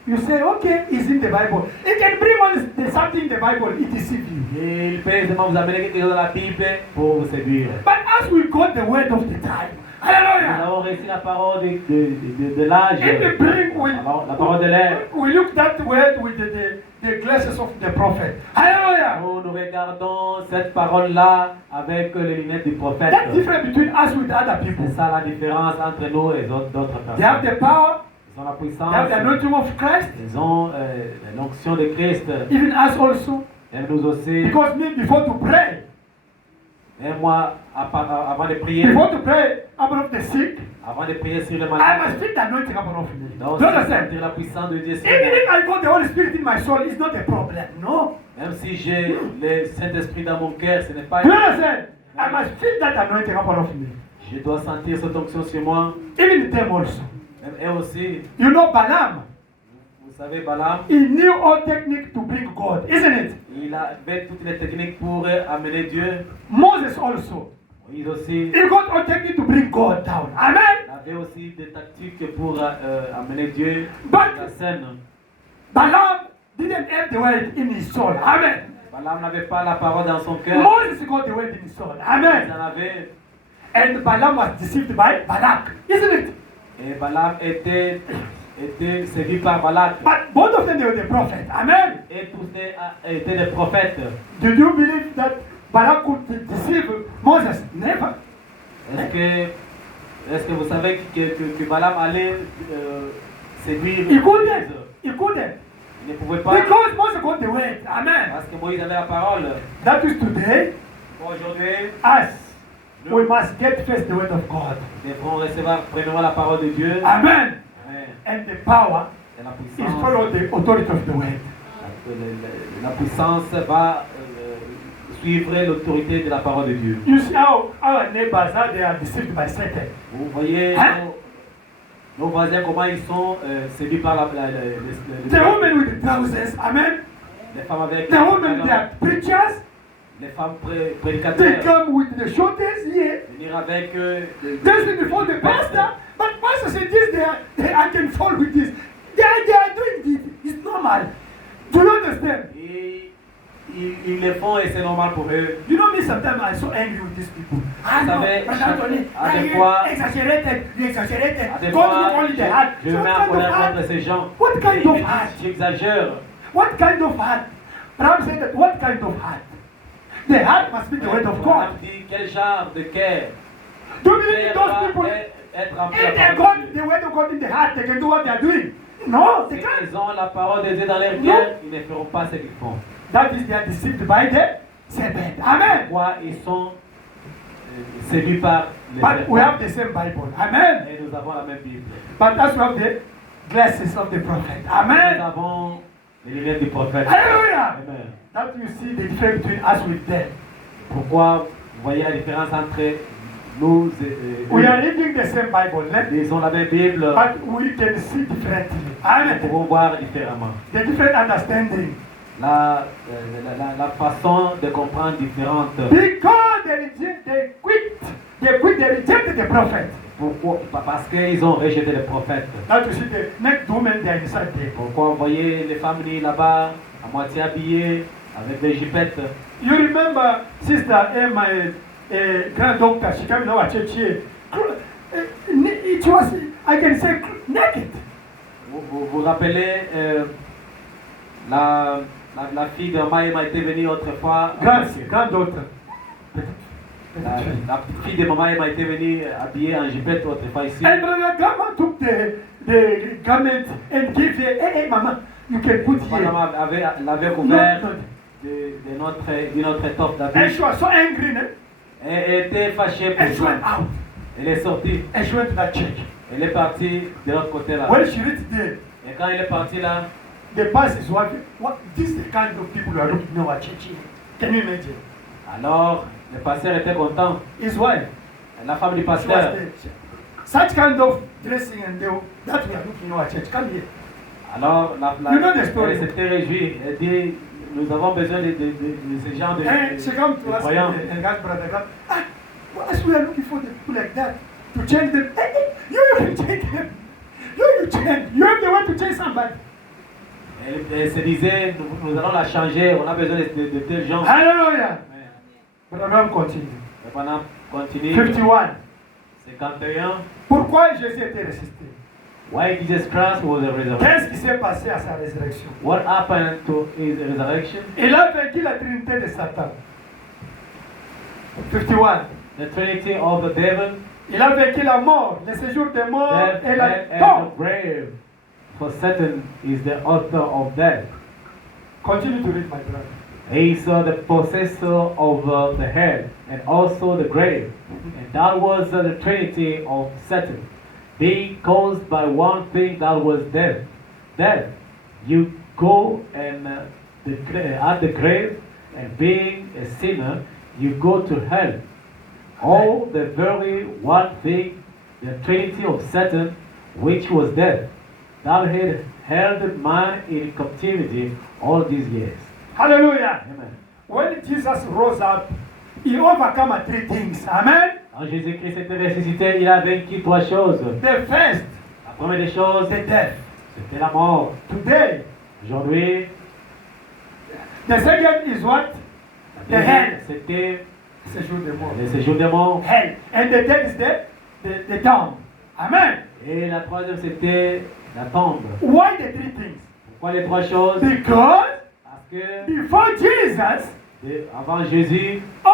you say, okay, it's in the Bible. It can bring on something in the Bible, it deceives you. Et il peut aisément vous amener quelque chose dans la Bible pour vous séduire. But as we got the word of the time, Nous hallelujah. avons réussi la parole de l'âge, In the bring, la parole de l'air. we look that word with the glasses of the prophet. Hallelujah. Nous regardons cette parole-là avec les lunettes du prophète. That's different between us with other people. C'est ça la différence entre nous et d'autres They have personnes. the power, Ils ont la they puissance, have the anointing of Christ, ils ont l'onction de Christ. even us also. Et nous aussi. Because me, before to pray, Et moi, avant de prier, before to pray about the sick, avant de prier sur le I malade, must feel the anointing upon me. donc Do you understand? sentir la puissance de Dieu sur Even moi. if I got the Holy Spirit in my soul, it's not a problem. No. Même si j'ai le Saint-Esprit dans mon cœur, ce n'est pas Do you understand? I must feel that anointing upon me. Je dois sentir cette onction sur moi. Even them also. Même eux aussi. You know Balaam, Vous savez, Balaam, he knew all technique to bring God, isn't it? il avait toutes les techniques pour amener Dieu. Moses also. Moïse aussi. He got all technique to bring God down. Amen. Il avait aussi des tactiques pour amener Dieu But à la scène. Balaam didn't have the word in his soul. Amen. Balaam n'avait pas la parole dans son cœur. Moses got the word in his soul. Il Amen. en avait. And Balaam was deceived by Balak, isn't it? Et Balaam était séduit par Balak. But both of them they were the prophet. Amen. Et tous étaient des prophètes. Did you believe that Balak could deceive Moses? Never. Est-ce que vous savez que Balaam allait séduire He couldn't. Moïse? He couldn't. Il ne pouvait pas. Because Moses got the word. Amen. Parce que Moïse avait la parole. That is today. Aujourd'hui, Us. We must get first the word of God. nous devrons recevoir premièrement la parole de Dieu. Amen. Amen. And the power Et la is puissance, follow the authority of the word. la puissance va suivre l'autorité de la parole de Dieu. You see how our neighbors how they are deceived by Satan. Vous voyez Hein? nos voisins comment ils sont séduits par The women with the trousers, amen. les femmes avec The women they are preachers. les femmes They prédicateurs. come with the shoulders here. Venir avec Just before the pastor. But pastor said this, I can fall with this. They are doing this. It's normal. Do you understand? Et ils le font et c'est normal pour eux. You know me, sometimes I'm so angry with these people. I know, savez, Brother Anthony, à des fois- exaggerated, exaggerated. À des God fois, look only the heart. je So me what mets en kind of colère heart? contre ces gens. What kind Et ils of me disent, heart? j'exagère. What kind of heart? Abraham said that, what kind of heart? The heart must be the word of God. Abraham dit, quel genre de cœur? Do you believe Cœur those doit people, être rempli if de they la got parole de the Dieu. word of God in the heart, they can do what they are doing? No, they Si can't. ils ont la parole de Dieu dans leur Non. cœur, ils ne feront pas ce qu'ils font. That is, they are deceived by the serpent. Amen. Pourquoi ils sont séduits par les But we have serpents? the same Bible. Amen. Et nous avons la même Bible. But as we have the glasses of the prophet. Nous Amen. avons les lunettes du prophète. Hallelujah. Amen. That you see the difference between us with them. Pourquoi vous voyez la différence entre nous et We eux? are reading the same Bible, Ils ont la même Bible, but we can see differently. nous Amen. pouvons voir différemment. The different understanding. La façon de comprendre différente. Because they rejected the prophet. Pourquoi? Parce qu'ils ont rejeté le prophète. Now you see the next woman they are inside there. Pourquoi vous voyez les femmes venues là-bas, à moitié habillées, avec des jipettes? You remember Sister Emma, a grand doctor, she came to our church here. It was, I can say, naked. Vous rappelez la fille de Maïma était venue autrefois. Granddaughter. La petite fille de maman Emma était venue habillée en jipette autrefois ici. And Brother Gama took the garment and gave her, hey, mama, you can put here. Madame l'avait couvert de notre étoffe And d'habit. she was so angry, né? Elle était fâchée pour And she ça. went out. Elle est sortie. And she went to that church. Elle est partie de l'autre côté là. When she reached there, Et quand elle est partie là, the past is what this is the kind of people who are looking now at church. Can you imagine? Alors, le pasteur était content. His wife, La femme du she was pasteur. there. Such kind of dressing and that we are looking now at church. Come here. Alors, You know the story. elle s'était réjouie. Elle dit, nous avons besoin de ce genre de, And she come to de us croyants. and God, brother, God, as we are looking for the people like that to change them, you can change them. You change. You have the way to change somebody. Elle se disait, nous allons la changer, on a besoin de tels gens. Hallelujah. Mais Brother Abraham continue. pendant continue. 51. 51. Pourquoi Jésus était ressuscité? Why Jesus Christ was resurrected? Qu'est-ce qui s'est passé à sa résurrection? What happened to his resurrection? Il a vaincu la trinité de Satan. 51. The Trinity of the devil, Il a vaincu la mort, le séjour des morts death, et la hell, and tombe. the grave. For Satan is the author of death. Continue to read, my brother. He is the possessor of the hell and also the grave. And that was the Trinity of Satan, being caused by one thing that was death. Death. You go and at the grave, and being a sinner, you go to hell. All the very one thing, the Trinity of Satan, which was death, that had held man in captivity all these years. Hallelujah. Amen. When Jesus rose up, he overcame three things. Amen. Quand Jésus-Christ était ressuscité, il a vaincu trois choses. The first, La première des choses, the death. c'était la mort. Today, Aujourd'hui, the second is what? la The deuxième, hell. c'était Séjour des morts. le séjour des morts. Hell. And the third is the tomb. Amen. Et la troisième, c'était la tombe. Why the three things? Pourquoi les trois choses? Because Parce que before Jesus, avant Jésus, all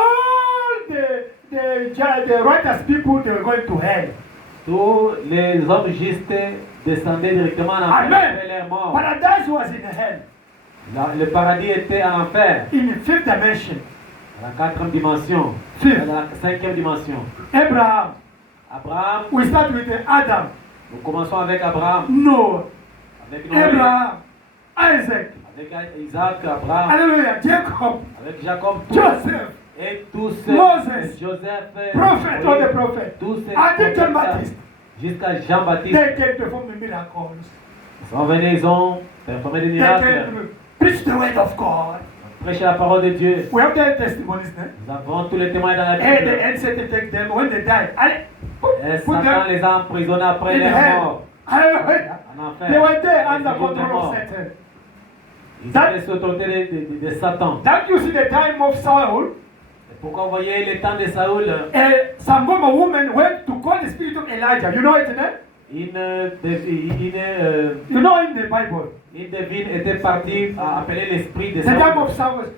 the righteous people, they were going to hell. tous les hommes justes descendaient directement en enfer Amen. après leur mort. Paradise was in hell. Le paradis était en enfer, In the fifth dimension. dans la quatrième dimension, Fifth. dans la cinquième dimension. Abraham. Abraham, We start with Adam. nous commençons avec Abraham, Noah. avec Noé, Abraham. Isaac. avec Isaac, Abraham, Hallelujah. Jacob. avec Jacob, tous, Joseph. et tous Moses. Joseph, Prophet, all the Moïse, prophets. tous ces Until John prophètes, Baptist. jusqu'à Jean-Baptiste. They came to perform the miracles. Ils sont venus, ils ont performé des They miracles, came to preach the word of God. prêché la parole de Dieu. We have the testimonies now. Nous avons tous les témoins dans la And Bible. the end Satan take them when they die. Allez, Et put Satan them les a emprisonnés après in leur hell. mort Hallelujah. en enfer. They were there Les under séjours de control mort. of Satan. Ils That- étaient sous l'autorité de Satan. That you see the time of Saul, Et pourquoi vous voyez le temps de Saoul, some woman went to call the spirit of Elijah. You know it, eh? une You know in the Bible. devine était partie à appeler l'esprit de The time Saoul. of Samuel.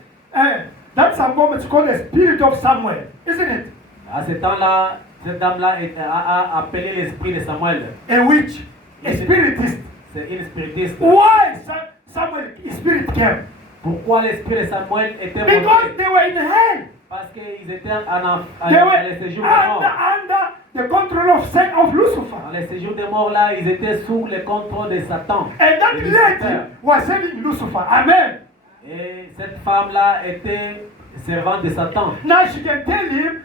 That some woman is called the spirit of Samuel, isn't it? À ce temps-là, cette dame-là a appelé l'esprit de Samuel. A witch, a spiritist. C'est une spiritiste. Why Samuel spirit came? Pourquoi l'esprit de Samuel était Because monté? they were in hell. Parce qu'ils étaient en They dans were les séjours de mort. under the control of Lucifer. Dans les séjours de mort là, ils étaient sous le contrôle de Satan. And that de lady Lucifer. was serving Lucifer. Amen. Et cette femme-là était servante de Satan. Now she can tell him,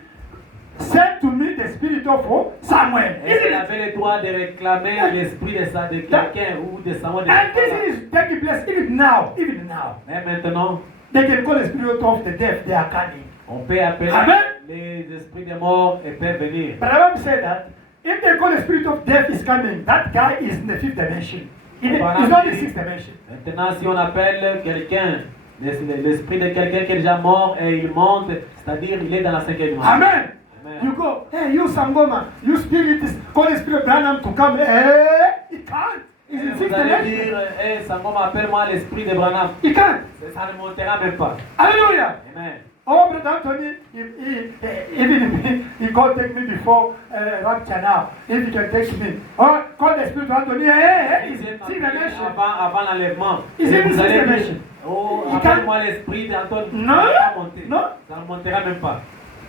send to me the spirit of Samuel. Et elle avait le droit de réclamer l'esprit de quelqu'un ou de Samuel. And this is taking place even now. Even now. Mais maintenant, They can call the spirit of the deaf. They are coming. on peut appeler Amen. les esprits de mort et peuvent venir. But I want to say that if they call the spirit of death is coming, that guy is in the fifth dimension. He's not in the sixth dimension. Maintenant, si on appelle quelqu'un, l'esprit de quelqu'un qui est déjà mort et il monte, c'est-à-dire il est dans la cinquième dimension. Amen. Amen. You go, hey, you Sangoma, you spiritist, call the spirit of Branham to come. Hey, he can't. He's in Vous sixth allez dimension. dire, hey, Sangoma, appelle-moi l'esprit de Branham. He can't. Ça ne montera même pas. Hallelujah. Amen. Oh, Brother Anthony, even he can't take me before rapture now. If he can take me. Oh, call the spirit of Anthony. Hey, he's in sixth dimension. Avant l'enlèvement. Is it Vous the allez sixth dire, dimension? oh, He appelle-moi l'esprit d'Antoine. Non. Ça ne va pas monter. Non. Ça ne montera même pas.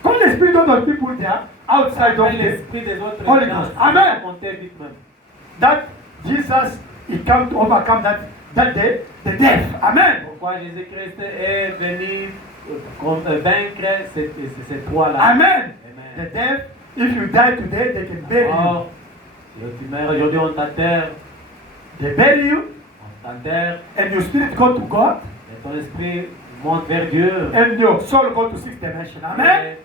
Call the spirit of the people there outside of Appelle the l'esprit des autres Holy gens. Ghost. Ça Amen. va monter vite même. that Jesus he come to overcome that the death. Amen. Pourquoi Jésus-Christ est venu vaincre ces trois-là. Amen. Amen. The death, if you die today, they can bury you. Or, si tu meurs aujourd'hui, on t'enterre. They bury you, On t'enterre. and your spirit go to God, Et ton esprit monte vers Dieu. and your soul go to sixth dimension. Amen.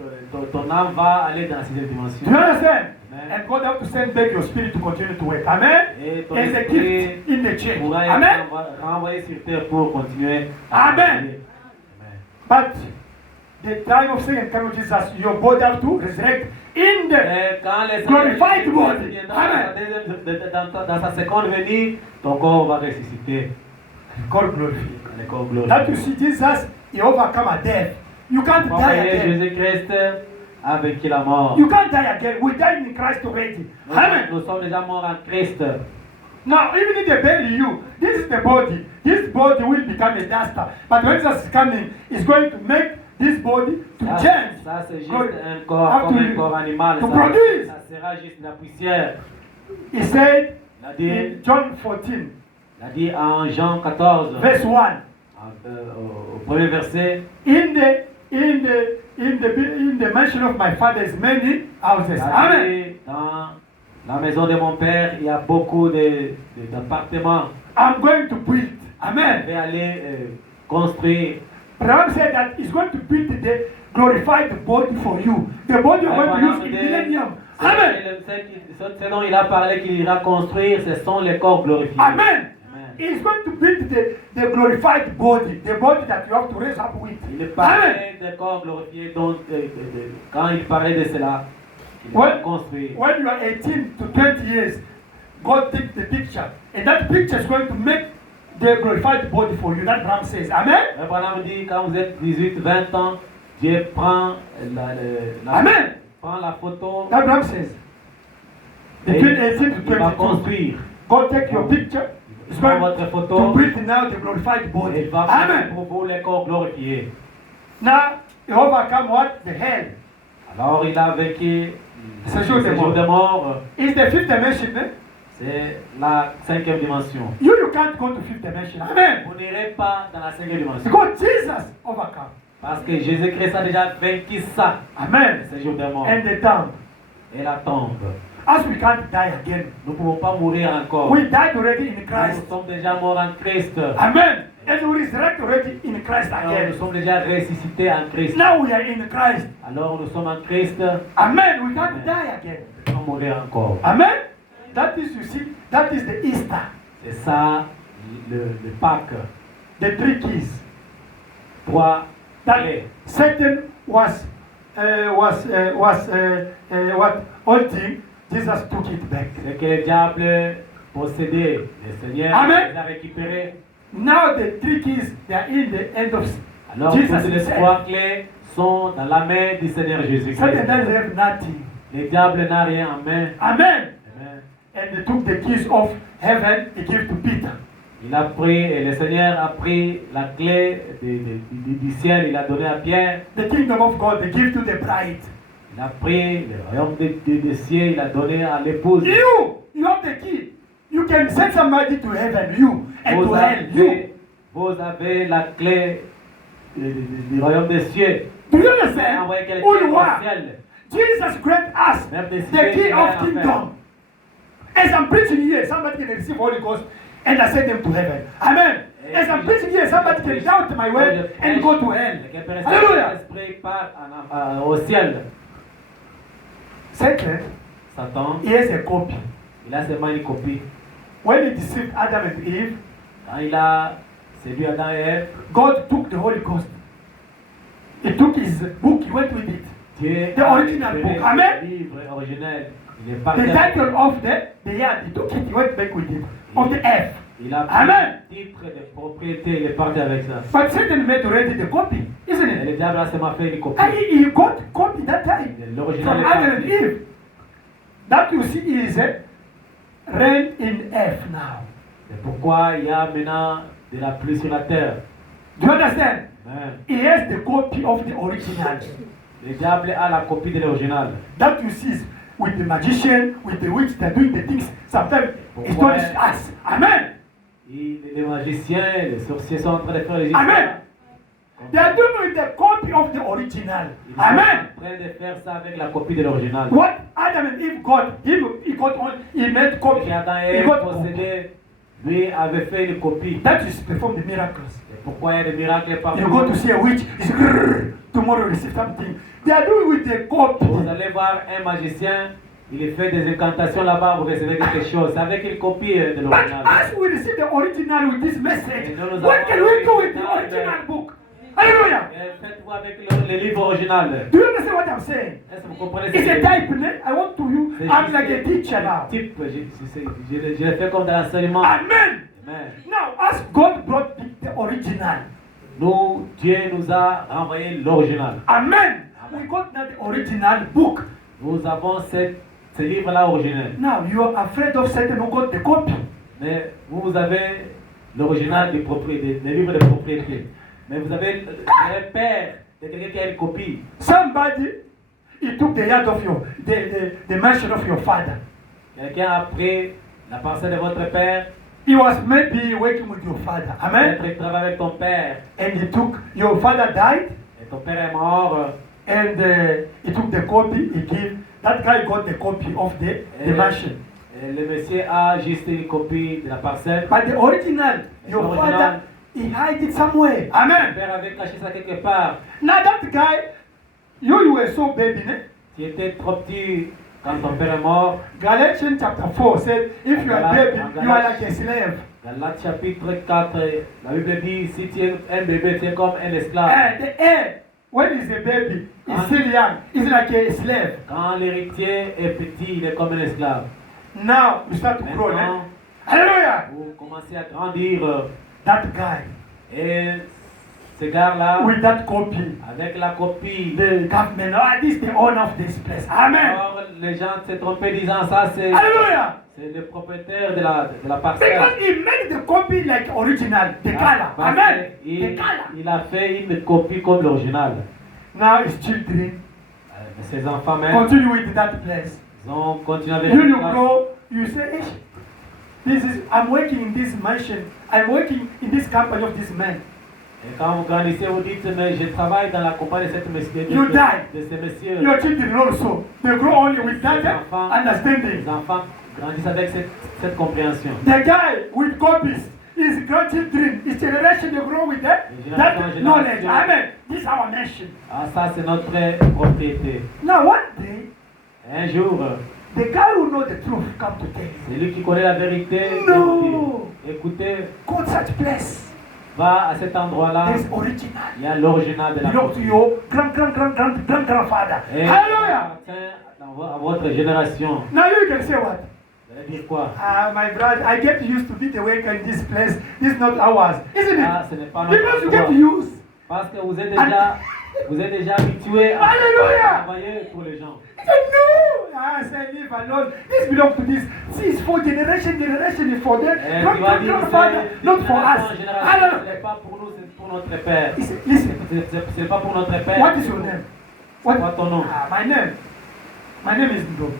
Et ton âme va aller dans la sixième dimension. Do you understand? Amen. And God have to send back your spirit to continue to work. Amen. Et ton It's a esprit gift in the church. pourra Amen. être renvoyé sur terre pour continuer à Amen. travailler. Amen. But the time of second coming of Jesus, your body have to resurrect in the Et quand les glorified body. viendra Amen. dans sa seconde venue, ton corps va ressusciter. God glorified. Le corps glorifié. That you see Jesus, he overcome a death. You can't Vous die voyez, again. Jésus-Christ a vaincu la mort. You can't die again. We died in Christ already. Amen. Nous sommes déjà morts en Christ. Now, even if they bury you, this is the body. This body will become a duster. But when Jesus is coming, he's going to make this body to change. Ça c'est juste Glory. un corps, How comme to- un corps animal. to produce. Ça sera juste la poussière. He said Il a dit, in John 14, il a dit en Jean 14, verse 1, au premier verset, in the mansion of my father is many houses. il a Amen. dit, dans la maison de mon père, il y a beaucoup d'appartements. I'm going to build. Je Amen. vais aller construire. Abraham said that he's going to build the glorified body for you. The body you're going to use in millennium. Amen. Ce dont il a parlé qu'il ira construire, ce sont les corps glorifiés. Amen. Amen. He's going to build the glorified body, the body that you have to raise up with. Il Amen. parlait des corps glorifiés, donc quand il parlait de cela, il va construire. When you are 18 to 20 years, God takes the picture, and that picture is going to make the glorified body for you. That Ram says. Amen. Abraham dit, quand vous êtes 18-20 ans, Dieu prend Amen. prend la photo That Ram says. et Between 18 to il va 22, construire. God take your picture. Il It's prend going votre to photo build now the glorified et body. il va faire Amen. pour vous les corps glorifiés. Now you overcome what? The hell. Alors il a vécu Ce ce jour de jour mort. de mort. It's the fifth dimension. Eh? C'est la cinquième dimension. You can't go to fifth dimension. Amen. Vous n'irez pas dans la cinquième dimension. Because Jesus overcome. Parce que Jésus-Christ a déjà vaincu ça, Amen. ce jour de mort. And the tomb. Et la tombe. As we can't die again. Nous ne pouvons pas mourir encore. We died already in Nous Christ. sommes déjà morts en Christ. Amen. And we resurrect already in Christ Alors, again. nous sommes déjà ressuscités en Christ. Now we are in Christ. Alors nous sommes en Christ. Amen. We can't die again. Nous ne mourir encore. Amen. That is, you see, that is the Easter. C'est ça le Pâques. The three keys. Trois That clés. Satan was what holding. Jesus took it back. C'est que le diable possédait. Le Seigneur Amen. les a récupérés. Now the three keys, they are in the end of Alors Jesus toutes les himself. trois clés sont dans la main du Seigneur Jésus-Christ. Satan doesn't have nothing. Le diable n'a rien en main. Amen. Amen. And they took the keys of heaven, he gave to Peter. Il a pris, et le Seigneur a pris la clé du ciel, il a donné à Pierre. The kingdom of God, they give to the bride. Il a pris le royaume des cieux, il a donné à l'épouse. You have the key. You can send somebody to heaven, you, and to hell, you. Vous avez la clé du royaume des cieux. Do you Vous understand envoyez quelqu'un who you au are? ciel. Jesus grant us Même des the cieux key et of l'enfer. kingdom. As I'm preaching here, somebody can receive Holy Ghost and I send them to heaven. Amen. As I'm preaching here, somebody can doubt my word and go to hell. Hallelujah. L'esprit part au ciel. Satan, Satan, he has a copy. il a seulement une copie. When he deceived Adam and Eve, Quand il a séduit Adam et Ève, God took the Holy Ghost. He took his book, he went with it. Dieu The a original récupéré book. Amen. le livre originel. Il est The parti. title of the yard, he took it, he went back with it. Of the earth. Il a pris Amen. le titre de propriété, il est parti avec ça. But Satan made already the copy, isn't Et it? le diable a seulement fait une copie. And he got copy that time L'original from est Adam and parti. Eve. That you see is reign in earth now. C'est pourquoi il y a maintenant de la pluie sur la terre. Do you understand? Amen. He has the copy of the original. Le diable a la copie de l'original. That you see is with the magician, with the witch, they're doing the things. Sometimes it's not us. Amen. Les magiciens, les sorciers sont en train de faire les histoires. Amen. They are doing the copy of the original. Ils sont Amen. en train de faire ça avec la copie de l'original. What Adam and Eve got, he made copy. Et Adam He et Ève got copy. possédaient, lui avait fait une copie. That is perform the miracles. Et pourquoi il y a des miracles partout? You go to see a witch, it's grrr, tomorrow you receive something. They are doing with the copy. Vous allez voir un magicien, il fait des incantations là-bas, vous recevez quelque chose. C'est avec une copie de But l'original. as we receive the original with this message, Et nous what can we do with the avons- original book? Hallelujah. Et faites-vous avec le livre original. Do you understand what I'm saying? Est-ce que vous comprenez It's a que type. I want to you. c'est I'm juste like a teacher now. type, je l'ai fait comme dans l'enseignement. Amen. Amen. Now, as God brought the original, Nous, Dieu nous a renvoyé l'original. Amen. We got that original book. Nous avons ce livre-là original. Now you are afraid of Satan who got the copy. Mais vous avez l'original des propriétés, des livres de propriété. Mais vous avez le père de quelqu'un qui a une copie. Somebody, he took the yard of your, the mansion of your father. Quelqu'un a pris la parcelle de votre père. He was maybe working with your father. Amen. Peut-être il travaille avec ton père. And he took, your father died, Et ton père est mort. and he took the copy, he gave, that guy got the copy of the mansion. Et le monsieur a juste une copie de la parcelle. But the original, your L'original. father, he hide it somewhere. Ton Amen. père avait caché ça quelque part. Now that guy, you were so baby, ne? Tu étais trop petit quand ton père est mort. Galatians chapter 4 said, if you are baby, you are like a slave. Galates chapitre 4, la Bible dit, si tu es un bébé, tu es comme un esclave. And the heir, when he's a baby, he's still young, he's like a slave. Quand l'héritier est petit, il est comme un esclave. Now you start to grow, ne? Maintenant, Hallelujah. vous commencez à grandir. That guy, Et ce gars-là, with that copy, avec la copie, the government, oh, this is the owner of this place. Amen. alors les gens se trompaient disant ça, c'est Hallelujah. le propriétaire de la parcelle. Because he made the copy like original, the color. Parce Amen. qu'il- The color. il a fait une copie comme l'original. Now his children Ses enfants même, continue with that place. ils ont continué avec You ça. grow, you say, "Ish, this is, I'm working in this mansion, I'm working in this company of this man. Et quand vous grandissez, vous dites, mais je travaille dans la compagnie de cette monsieur, You die. de ces messieurs. Your children also, they grow only with that understanding. Les enfants grandissent avec cette compréhension. The guy with copies, his grandchildren, his generation, they grow with that knowledge. Amen. This is our nation. Ah, ça, c'est notre propriété. Now one day, Un jour, the guy who know the truth come to tell you, celui qui connaît la vérité, No. écoutez, go to such place. va à cet endroit-là, There's original. il y a l'original de la Belong to copie. your grandfather. Et Hallelujah. ça appartient à votre génération. Now you can say what? Vous allez dire quoi? My brother, I get used to be the way in this place. This is not ours, isn't Ah, it? ce n'est pas notre Because you get endroit. used. Parce que vous êtes déjà habitué à Hallelujah. travailler pour les gens. He said, no. I said, leave alone. This belongs to this. See, it's for generation is for them. Et Not tu vas dire, grandfather, not for us. ce Hallelujah. n'est pas pour nous, c'est pour notre père. He said, listen, Ce n'est pas pour notre père. what is your name? What ton nom? My name is Ndo.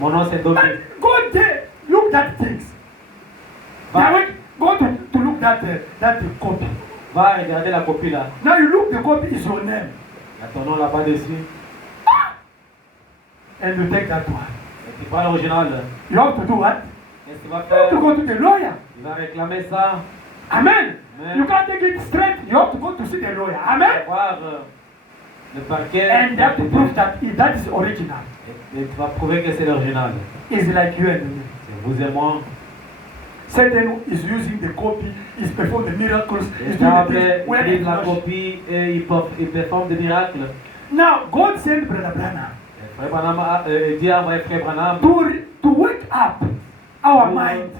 Mon nom c'est Domi. But go there, look that things. Va, Now, go to look that copy. va regarder la copie là. Now you look the copy is your name. Il y a ton nom là-bas dessus. And you take that one. Et tu prends l'original. You have to do what? Qu'est-ce qu'il va You have faire? to go to the lawyer. Il va réclamer ça. Amen. Amen. You can't take it straight. You have to go to see the lawyer. Amen. Voir le parquet. And you have to prove that that is original. Et tu vas prouver que c'est l'original. It's like you and me. C'est vous et moi. Satan is using the copy, is performing the miracles, Les is doing gens the things. When utilisent it's la not. copie et ils performent des miracles. Now, God sent Brother Branham Frère Branham dit à moi, Frère Branham, to wake up our mind.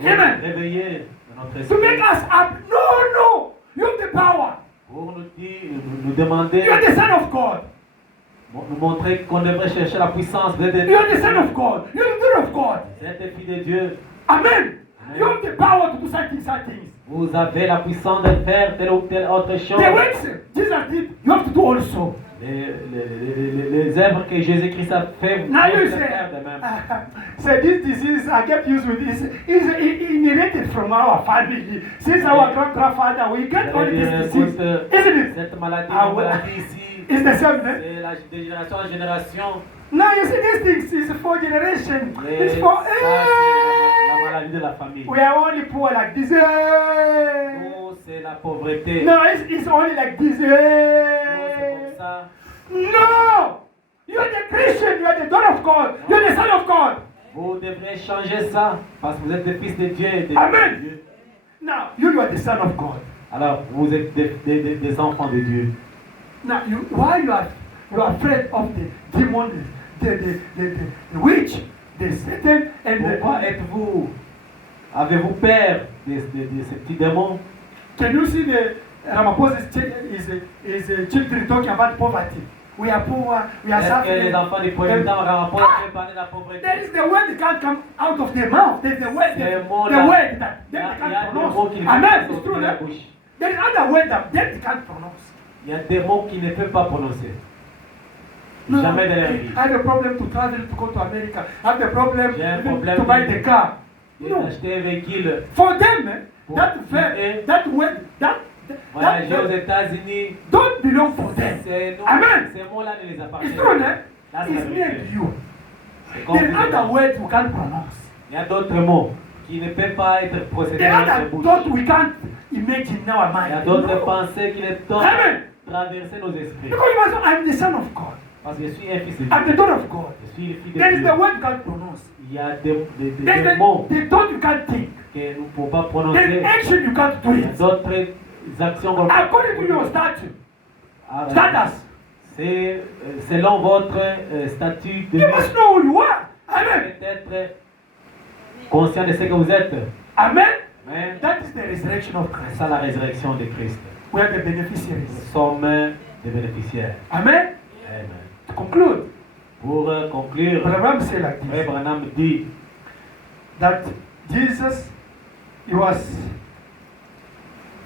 Amen. réveiller notre To esprit. make us up. No. You have the power. Pour nous dire, nous demander, You are the Son of God. nous montrer qu'on devrait chercher la puissance. Vous êtes You are the Son of God. You are the daughter of God. des filles de Dieu. Amen. You have the power to do such things. Vous avez la puissance de faire telle ou telle autre chose. The works Jesus did, you have to do also. Les œuvres que Jésus-Christ a fait, vous Now pouvez you les say, faire de même. so this disease, I get used with this, is inherited from our family. Since our grandfather, we get all this disease, isn't it? Cette maladie, Ah, la ouais. maladie ici, It's the same, eh? c'est de génération en génération. Now you see, these things is for generation. Et It's ça, for, c'est la maladie de la famille. we are only poor like this. Nous, c'est la pauvreté. No, it's only like this. Nous, c'est comme ça. No! You're the Christian, you're the daughter of God, you're the son of God. Vous devrez changer ça parce que vous êtes des fils de Dieu. Et Amen. de Dieu. Now, you are the son of God. Alors, vous êtes des enfants de Dieu. Now, why you are afraid of the demon, the witch, the Satan, and Pourquoi avez-vous peur de ces petits démons? Can you see the Ramaphosa is children talking about poverty? We are poor, we are Est-ce que suffering. les enfants du président Ramaphosa peuvent parler de la pauvreté? There is the word that can't come out of their mouth. There's the word, Ces the mots-là, word that il y they a can't des mots pronounce. qui ne Amen. peuvent It's pas true, sortir de la no? bouche. There is other word that they can't pronounce. Il y a des mots qu'ils ne peuvent pas prononcer. No, Jamais de leur vie. I have a problem to travel to go to America. I have a problem J'ai un even problème to buy the car. J'ai No. acheté un véhicule For them, Pour that eux, that word, that voyager aux États-Unis. don't belong for them. Ces noms- Amen. Ces mots-là ne les It's appartiennent true, pas. eh? Là, c'est It's la me vérité. and you. C'est There confus. are other words we can't pronounce. Il y a d'autres mots qui ne peuvent pas être procédés There dans are notre other bouche. thoughts we can't imagine in our Il y a mind. d'autres No. pensées qui ne peuvent Amen. traverser nos esprits. Because you must know, I'm the son of God. Parce que je suis un fils de I'm the Dieu. daughter of God. Je suis le fils de There is Dieu. the word you can't pronounce. Il y a des There's mots the thought you can't think. que nous ne pouvons pas There's prononcer. action you can't do Il y a it. d'autres actions qu'on According to your statute, Ah, status, c'est selon votre statut de you vie. must know who you are. Vous Amen. devez être conscient de ce que vous êtes. Amen. Amen. That is the resurrection of C'est Christ. ça la résurrection de Christ. We are the Nous beneficiaries. sommes des bénéficiaires. Amen. Amen. To conclude, Pour conclure, Abraham said like Frère this, Branham dit that Jesus, he was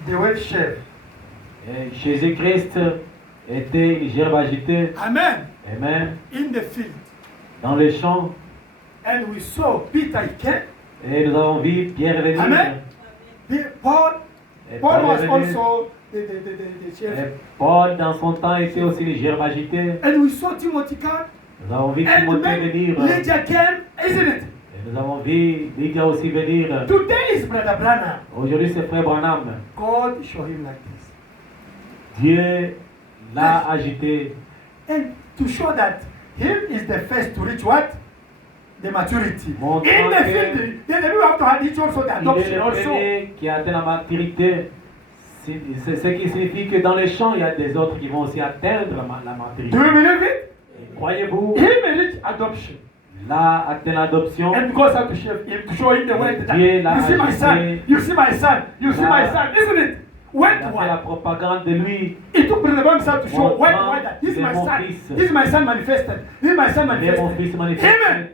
the word chef. Jésus-Christ était une gerbe agitée. Amen. Amen. In the field. Dans les champs. And we saw Peter he came. Et nous avons vu Pierre venir. Amen. Paul Et was Paul est venu. also the chef. Et Paul, dans son temps, était aussi une gerbe agitée. And we saw Timothy come. Nous avons vu And Timothée venir. Lydia came, isn't it? Et nous avons vu Lydia aussi venir. Today is Brother Branham. Aujourd'hui, c'est Frère Branham. God showed him like this. Dieu l'a agité. And to show that him is the first to reach what? The maturity. Montrant In the que field, then you have to have each also the il est adoption le also. premier qui a atteint la maturité. C'est ce qui signifie que dans les champs, il y a des autres qui vont aussi atteindre la maturité. Do you believe it? Et croyez-vous, He may reach adoption. là atteint l'adoption. And God had to show him the way that Dieu l'a you see my son, ajouté. you see my son, you see my son, isn't it? Il Went a fait la one. propagande de lui. It took Brother Branham to show Mon went grand, one that this is c'est my mon son, fils. this is my son manifested, this is my son Il est mon manifested. fils manifesté. Amen.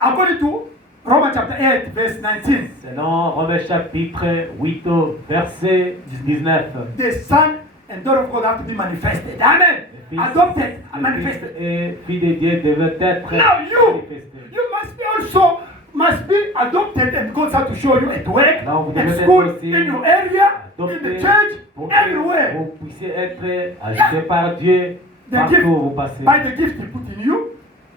According to Romans chapter 8, verse 19, Selon Romains chapitre 8, verset 19. the son and daughter of God have to be manifested. Amen. Le Adopted and fils manifested. et fille de Dieu devait être Now you manifesté. must be also must be adopted and God has to show you at work, Now, vous at devez school, être aussi in your area, in the Adopté church, pour que everywhere. vous puissiez être ajouté par Dieu The partout gift, où vous passez. by the gift He put in you,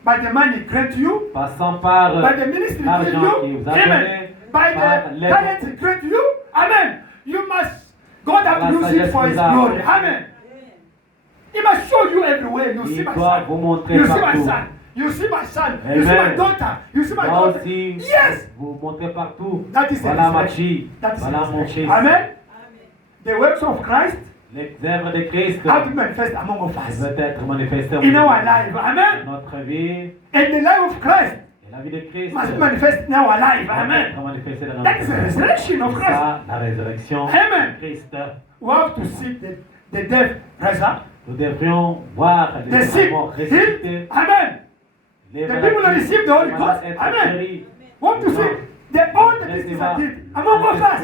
by the money He grant you, Passant par by the ministry He give l'argent qui you, vous a amen. donné, By par the l'aide, talent He grant you, amen. You must, God has La to use it sagesse for His vous a- glory, amen. He must show you everywhere. You see il my doit son, vous montrer you see my partout. son, you see my son, you see my Amen. daughter, you see my Moi daughter. aussi, Yes. vous montrez partout. That is the Voilà ma resurrection. fille, That is the voilà mon resurrection. fils. Amen. The works of Christ Les œuvres de Christ have to manifest among of us veulent être manifestées in our dans life. Amen. notre vie. And the life of Christ Et la vie de Christ must doit manifest in our life. être Amen. manifestée dans That is the notre vie. resurrection of C'est Christ. ça, la résurrection Amen. de Christ. We have to see the death rise up, Nous devrions voir the les sick morts healed. ressuscités, Amen. les The people that receive the Holy Ghost. être Amen. guéris. We have to see the all the business that did among of us.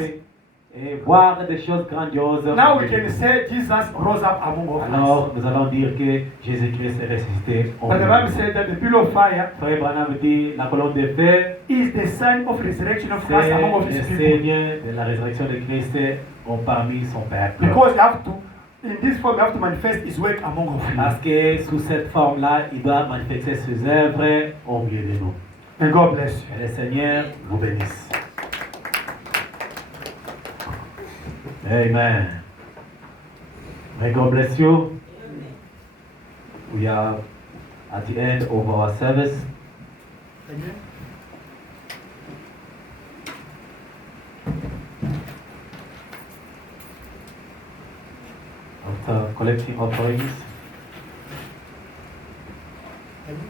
et voir des choses grandioses. Now we can say Jesus rose up among us. Alors, nous allons dire que Jésus-Christ est ressuscité. But the Bible said that the pillar of fire Frère Branham dit la colonne de feu, is the sign of resurrection of Christ among c'est his le people. signe de la résurrection de Christ parmi son peuple. Because you have to, in this form, you have to manifest his work among us. Parce que sous cette forme-là, il doit manifester ses œuvres au milieu de nous. And God bless you. Que le Seigneur vous bénisse. Amen. May God bless you. We are at the end of our service. Amen. After collecting offerings, Amen.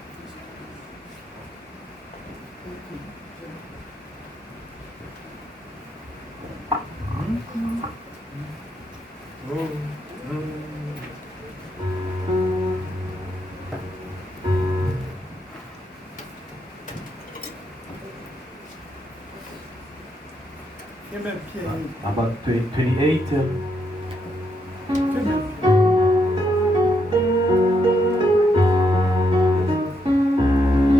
about 28.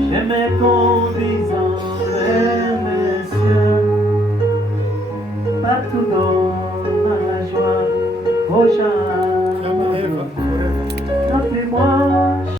Je me conduisant vers les cieux, partout dans la joie, au chant, Forever. rappelez-moi